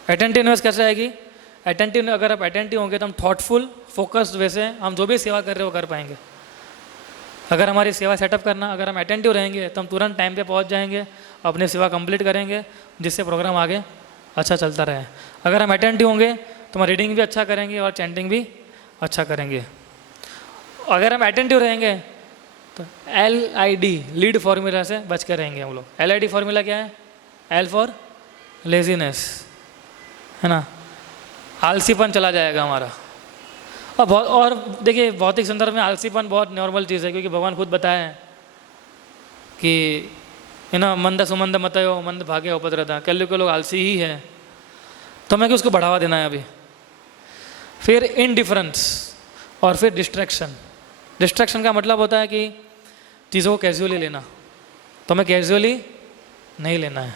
अटेंटिवनेस कैसे आएगी? अगर आप अटेंटिव होंगे तो हम थॉटफुल, फोकस्ड वे से हम जो भी सेवा कर रहे हो कर पाएंगे। अगर हमारी सेवा सेटअप करना, अगर हम अटेंटिव रहेंगे तो हम तुरंत टाइम पे पहुंच जाएंगे, अपनी सेवा कंप्लीट करेंगे, जिससे प्रोग्राम आगे अच्छा चलता रहे। अगर हम अटेंटिव होंगे तो हम रीडिंग भी अच्छा करेंगे और चैंटिंग भी अच्छा करेंगे। अगर हम अटेंटिव रहेंगे तो LID, लीड फॉर्मूला से बच के रहेंगे हम लोग। LID फॉर्मूला क्या है? L फॉर लेजीनेस, है ना, आलसीपन चला जाएगा हमारा। और देखिए, भौतिक संदर्भ में आलसीपन बहुत नॉर्मल चीज़ है, क्योंकि भगवान खुद बताया है कि है ना, मंद सुमंद मतयो मंद भाग्य उपद्रता, कलयुग के लोग आलसी ही है। तो हमें कि उसको बढ़ावा देना है अभी। फिर इनडिफरेंस और फिर डिस्ट्रैक्शन। डिस्ट्रैक्शन का मतलब होता है कि चीज़ों को कैजुअली लेना, तो हमें कैजुअली नहीं लेना है।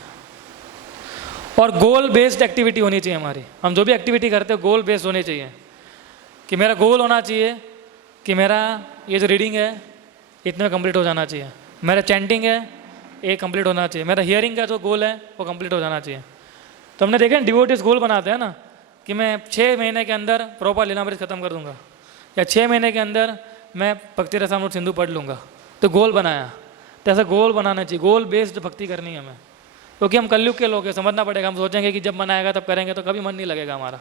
और गोल बेस्ड एक्टिविटी होनी चाहिए हमारी। हम जो भी एक्टिविटी करते हैं गोल बेस्ड होनी चाहिए, कि मेरा गोल होना चाहिए कि मेरा ये जो रीडिंग है इतने में कंप्लीट हो जाना चाहिए, मेरा चैंटिंग है ये कंप्लीट होना चाहिए, मेरा हियरिंग का जो गोल है वो कंप्लीट हो जाना चाहिए। तो हमने देखा डिवोटीज गोल बनाते हैं ना, कि मैं 6 महीने के अंदर प्रभुपाद लीलामृत खत्म कर दूंगा, या 6 महीने के अंदर मैं भक्ति रसामृत सिंधु पढ़ लूँगा। तो गोल बनाया। तो ऐसा गोल बनाना चाहिए, गोल बेस्ड भक्ति करनी है हमें, क्योंकि हम कलयुग के लोग हैं, समझना पड़ेगा। हम सोचेंगे कि जब मन आएगा तब करेंगे, तो कभी मन नहीं लगेगा हमारा।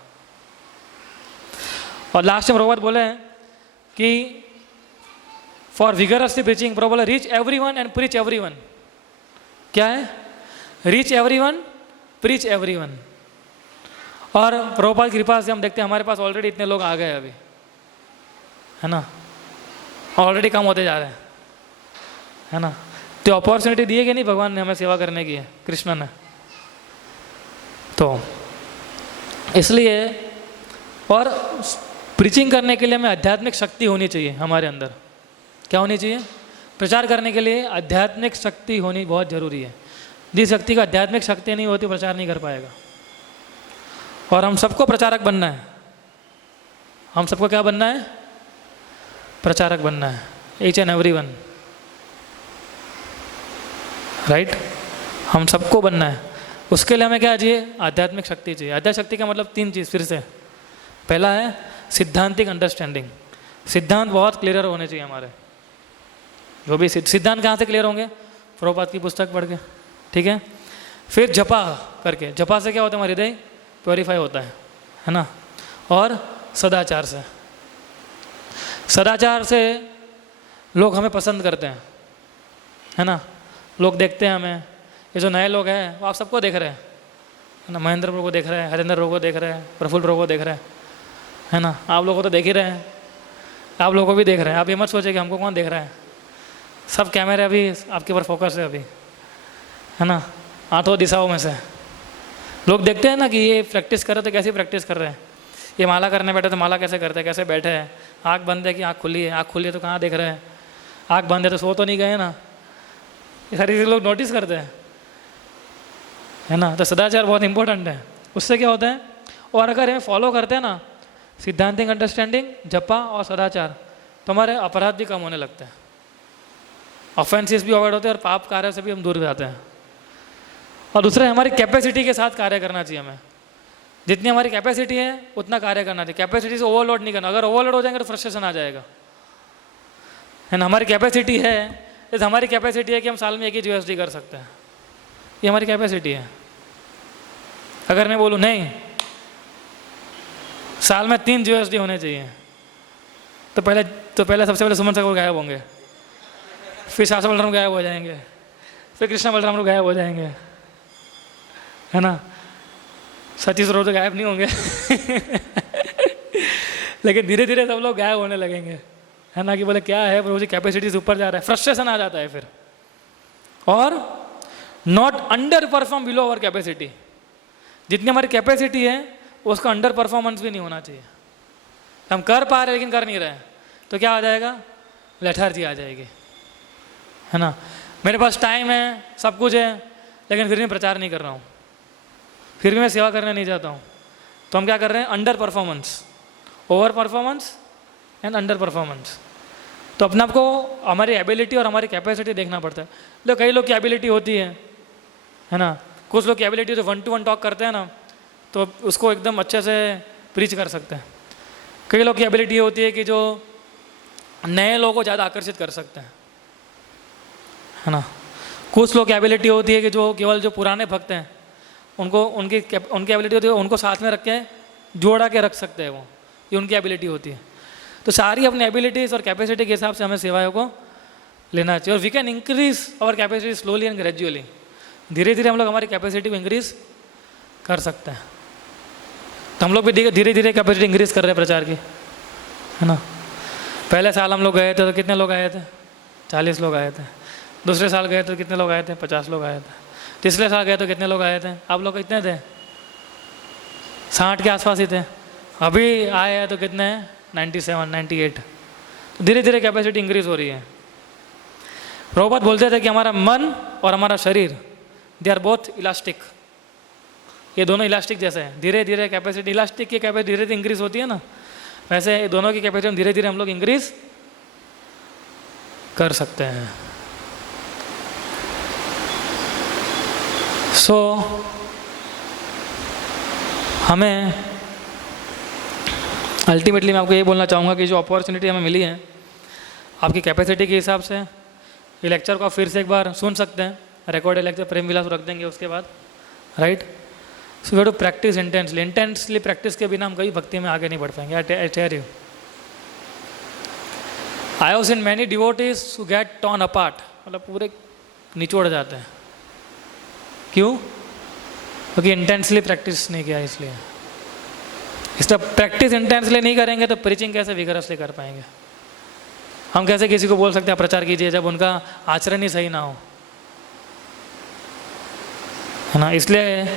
और लास्ट में प्रभुपाद बोले हैं कि फॉर विगरसली प्रीचिंग, प्रभु बोले reach everyone and preach everyone. क्या है? Reach everyone, preach everyone. और प्रभुपाद की कृपा से हम देखते हैं हमारे पास ऑलरेडी इतने लोग आ गए अभी, है ना, ऑलरेडी कम होते जा रहे हैं, है ना। तो अपॉर्चुनिटी दी है कि नहीं भगवान ने हमें सेवा करने की है, कृष्ण ने। तो इसलिए, और प्रीचिंग करने के लिए हमें आध्यात्मिक शक्ति होनी चाहिए हमारे अंदर। क्या होनी चाहिए? प्रचार करने के लिए आध्यात्मिक शक्ति होनी बहुत ज़रूरी है। जिस व्यक्ति का आध्यात्मिक शक्ति नहीं होती, प्रचार नहीं कर पाएगा। और हम सबको प्रचारक बनना है। हम सबको क्या बनना है? प्रचारक बनना है, ईच एंड एवरीवन, राइट। हम सबको बनना है। उसके लिए हमें क्या चाहिए? आध्यात्मिक शक्ति चाहिए। आध्यात्मिक शक्ति का मतलब 3 चीज़ फिर से। पहला है सिद्धांतिक अंडरस्टैंडिंग। सिद्धांत बहुत क्लियर होने चाहिए हमारे। जो भी सिद्धांत कहाँ से क्लियर होंगे? प्रभुपाद की पुस्तक पढ़ के, ठीक है। फिर जपा करके, जपा से क्या होता है? हमारा हृदय प्योरीफाई होता है ना। और सदाचार से, सदाचार से लोग हमें पसंद करते हैं, है ना। लोग देखते हैं हमें। ये जो नए लोग हैं वो आप सबको देख रहे हैं, है ना। महेंद्र प्रभु को देख रहे हैं, हरेंद्र प्रभु को देख रहे हैं, प्रफुल्ल प्रभु को देख रहे हैं, है ना। आप लोगों को तो देख ही रहे हैं, आप लोगों को भी देख रहे हैं। आप ये मत सोचिए कि हमको कौन देख रहा है, सब कैमरे अभी आपके ऊपर फोकस है अभी, है ना। आठों दिशाओं में से लोग देखते हैं ना कि ये प्रैक्टिस कर रहे तो कैसी प्रैक्टिस कर रहे हैं, ये माला करने बैठे तो माला कैसे करते हैं, कैसे बैठे हैं, आँख बंद है कि आँख खुली है, आँख खुली है तो कहाँ देख रहे हैं, आँख बंद है तो सो तो नहीं गए ना। ये सारी चीज़ें लोग नोटिस करते हैं, है ना। तो सदाचार बहुत इंपॉर्टेंट है, उससे क्या होता है। और अगर ये फॉलो करते हैं ना सिद्धांतिक अंडरस्टैंडिंग, जपा और सदाचार, तो हमारे अपराध भी कम होने लगते हैं, ऑफेंसेस भी अवॉइड होते हैं और पाप कार्य से भी हम दूर जाते हैं। और दूसरे हमारी कैपेसिटी के साथ कार्य करना चाहिए हमें, जितनी हमारी कैपेसिटी है उतना कार्य करना चाहिए, कैपेसिटी से ओवरलोड नहीं करना। अगर ओवरलोड हो जाएंगे तो फ्रस्ट्रेशन आ जाएगा, है ना। हमारी कैपेसिटी है, जैसे हमारी कैपेसिटी है कि हम साल में 1 ही USD कर सकते हैं, ये हमारी कैपेसिटी है। अगर मैं बोलूँ नहीं साल में 3 USD होने चाहिए, तो पहले सबसे पहले सुमन सर गायब होंगे, फिर शास्त्र बलराम गायब हो जाएंगे, फिर कृष्णा बलराम गायब हो जाएंगे, है ना। सतीश रोज तो गायब नहीं होंगे लेकिन धीरे धीरे सब लोग गायब होने लगेंगे, है ना। कि बोले क्या है, प्रभु जी कैपेसिटी से ऊपर जा रहा है, फ्रस्ट्रेशन आ जाता है फिर। और not under perform below our capacity, जितनी हमारी कैपेसिटी है उसका अंडर परफॉर्मेंस भी नहीं होना चाहिए। हम कर पा रहे लेकिन कर नहीं रहे तो क्या आ जाएगा, लेथार्जी आ जाएगी, है ना। मेरे पास टाइम है, सब कुछ है, लेकिन फिर भी प्रचार नहीं कर रहा हूँ, फिर भी मैं सेवा करने नहीं जाता हूँ, तो हम क्या कर रहे हैं, under performance, over performance and under performance. तो अपने आप को हमारी एबिलिटी और हमारी कैपेसिटी देखना पड़ता है। तो कई लोग की एबिलिटी होती है ना। कुछ लोग की एबिलिटी जो 1-to-1 टॉक करते हैं ना, तो उसको एकदम अच्छे से प्रीच कर सकते हैं। कई लोग की एबिलिटी होती है कि जो नए लोगों को ज़्यादा आकर्षित कर सकते हैं, है ना। कुछ लोग की एबिलिटी होती है कि जो केवल जो पुराने भक्त हैं उनको उनकी एबिलिटी होती है, उनको साथ में रख के जोड़ा के रख सकते हैं, वो ये उनकी एबिलिटी होती है। तो सारी अपनी एबिलिटीज़ और कैपेसिटी के हिसाब से हमें सेवाओं को लेना चाहिए। और we can increase our capacity slowly and gradually, धीरे धीरे हम लोग हमारी कैपेसिटी को इंक्रीज कर सकते हैं। तो हम लोग भी धीरे धीरे कैपेसिटी इंक्रीज कर रहे हैं प्रचार की, है ना। पहले साल हम लोग गए थे तो कितने लोग आए थे, 40 लोग आए थे। दूसरे साल गए तो कितने लोग आए थे, 50 लोग आए थे। तीसरे साल गए तो कितने लोग आए थे, आप लोग कितने थे, 60 के आसपास ही थे। अभी आए हैं तो कितने हैं, 97, 98। तो धीरे धीरे कैपेसिटी इंक्रीज हो रही है। प्रभुपाद बोलते थे कि हमारा मन और हमारा शरीर, दे आर बोथ इलास्टिक, ये दोनों इलास्टिक जैसे हैं। धीरे धीरे कैपेसिटी, इलास्टिक की कैपेसिटी धीरे धीरे इंक्रीज होती है ना, वैसे दोनों की कैपेसिटी धीरे धीरे हम लोग इंक्रीज कर सकते हैं। सो हमें अल्टीमेटली मैं आपको ये बोलना चाहूँगा कि जो अपॉर्चुनिटी हमें मिली है आपकी कैपेसिटी के हिसाब से, ये लेक्चर को आप फिर से एक बार सुन सकते हैं, रिकॉर्डेड लेक्चर प्रेम विलास रख देंगे उसके बाद, right. So we have to practise intensely practice के बिना हम कभी भक्ति में आगे नहीं बढ़ पाएंगे। I tell you, I have seen many devotees who get torn apart, मतलब पूरे निचोड़ जाते हैं। क्यों? क्योंकि इंटेंसली प्रैक्टिस नहीं किया इसलिए। इसलिए प्रैक्टिस इंटेंसली नहीं करेंगे तो प्रीचिंग कैसे विगरसली कर पाएंगे। हम कैसे किसी को बोल सकते हैं प्रचार कीजिए जब उनका आचरण ही सही ना हो, है ना। इसलिए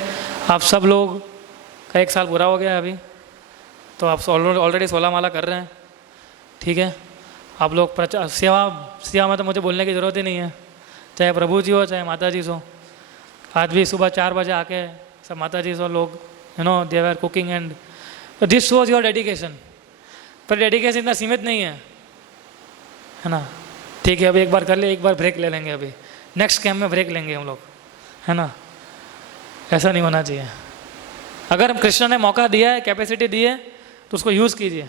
आप सब लोग का 1 साल पूरा हो गया अभी, तो आप ऑलरेडी 16 माला कर रहे हैं, ठीक है। आप लोग प्रचार सेवा में तो मुझे बोलने की ज़रूरत ही नहीं है, चाहे प्रभु जी हो चाहे माता जी हो। आज भी सुबह 4 बजे आके सब माता जी सब लोग, you know, they are cooking and this shows your dedication. पर डेडिकेशन इतना सीमित नहीं है ना। ठीक है, अभी एक बार कर ले, एक बार ब्रेक ले लेंगे, अभी नेक्स्ट कैम्प में ब्रेक लेंगे हम लोग, है ना। ऐसा नहीं होना चाहिए। अगर हम कृष्ण ने मौका दिया है, कैपेसिटी दी है, तो उसको यूज़ कीजिए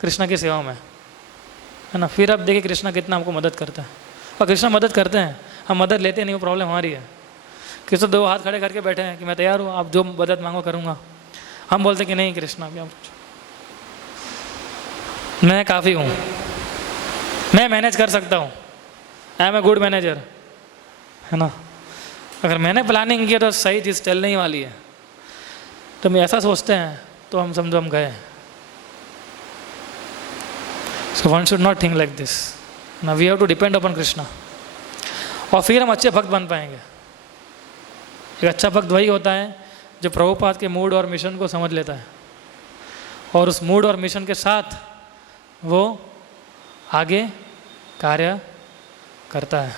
कृष्ण की सेवा में, है ना। फिर अब देखिए कृष्ण कितना हमको मदद करता है। और कृष्ण मदद करते हैं, हम मदद लेते नहीं, वो प्रॉब्लम हमारी है। कृष्ण 2 हाथ खड़े करके बैठे हैं कि मैं तैयार हूँ, आप जो मदद मांगो करूँगा। हम बोलते कि नहीं कृष्ण, अभी आप मैं काफ़ी हूँ, मैं मैनेज कर सकता हूँ, I am a good manager, है ना। अगर मैंने प्लानिंग किया तो सही चीज़ चलने ही वाली है। तो हम ऐसा सोचते हैं तो हम समझो हम गए, so one should not think like this ना, we have to depend upon Krishna. और फिर हम अच्छे भक्त बन पाएंगे। एक अच्छा भक्त वही होता है जो प्रभुपाद के मूड और मिशन को समझ लेता है और उस मूड और मिशन के साथ वो आगे कार्य करता है।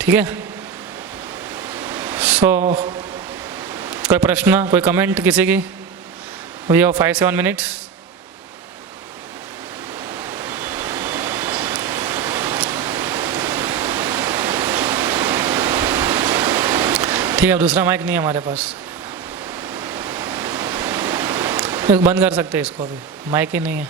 ठीक है। सो कोई प्रश्न, कोई कमेंट किसी की? We have 5-7 minutes. ठीक है, दूसरा माइक नहीं है हमारे पास, बंद कर सकते हैं इसको, अभी माइक ही नहीं है।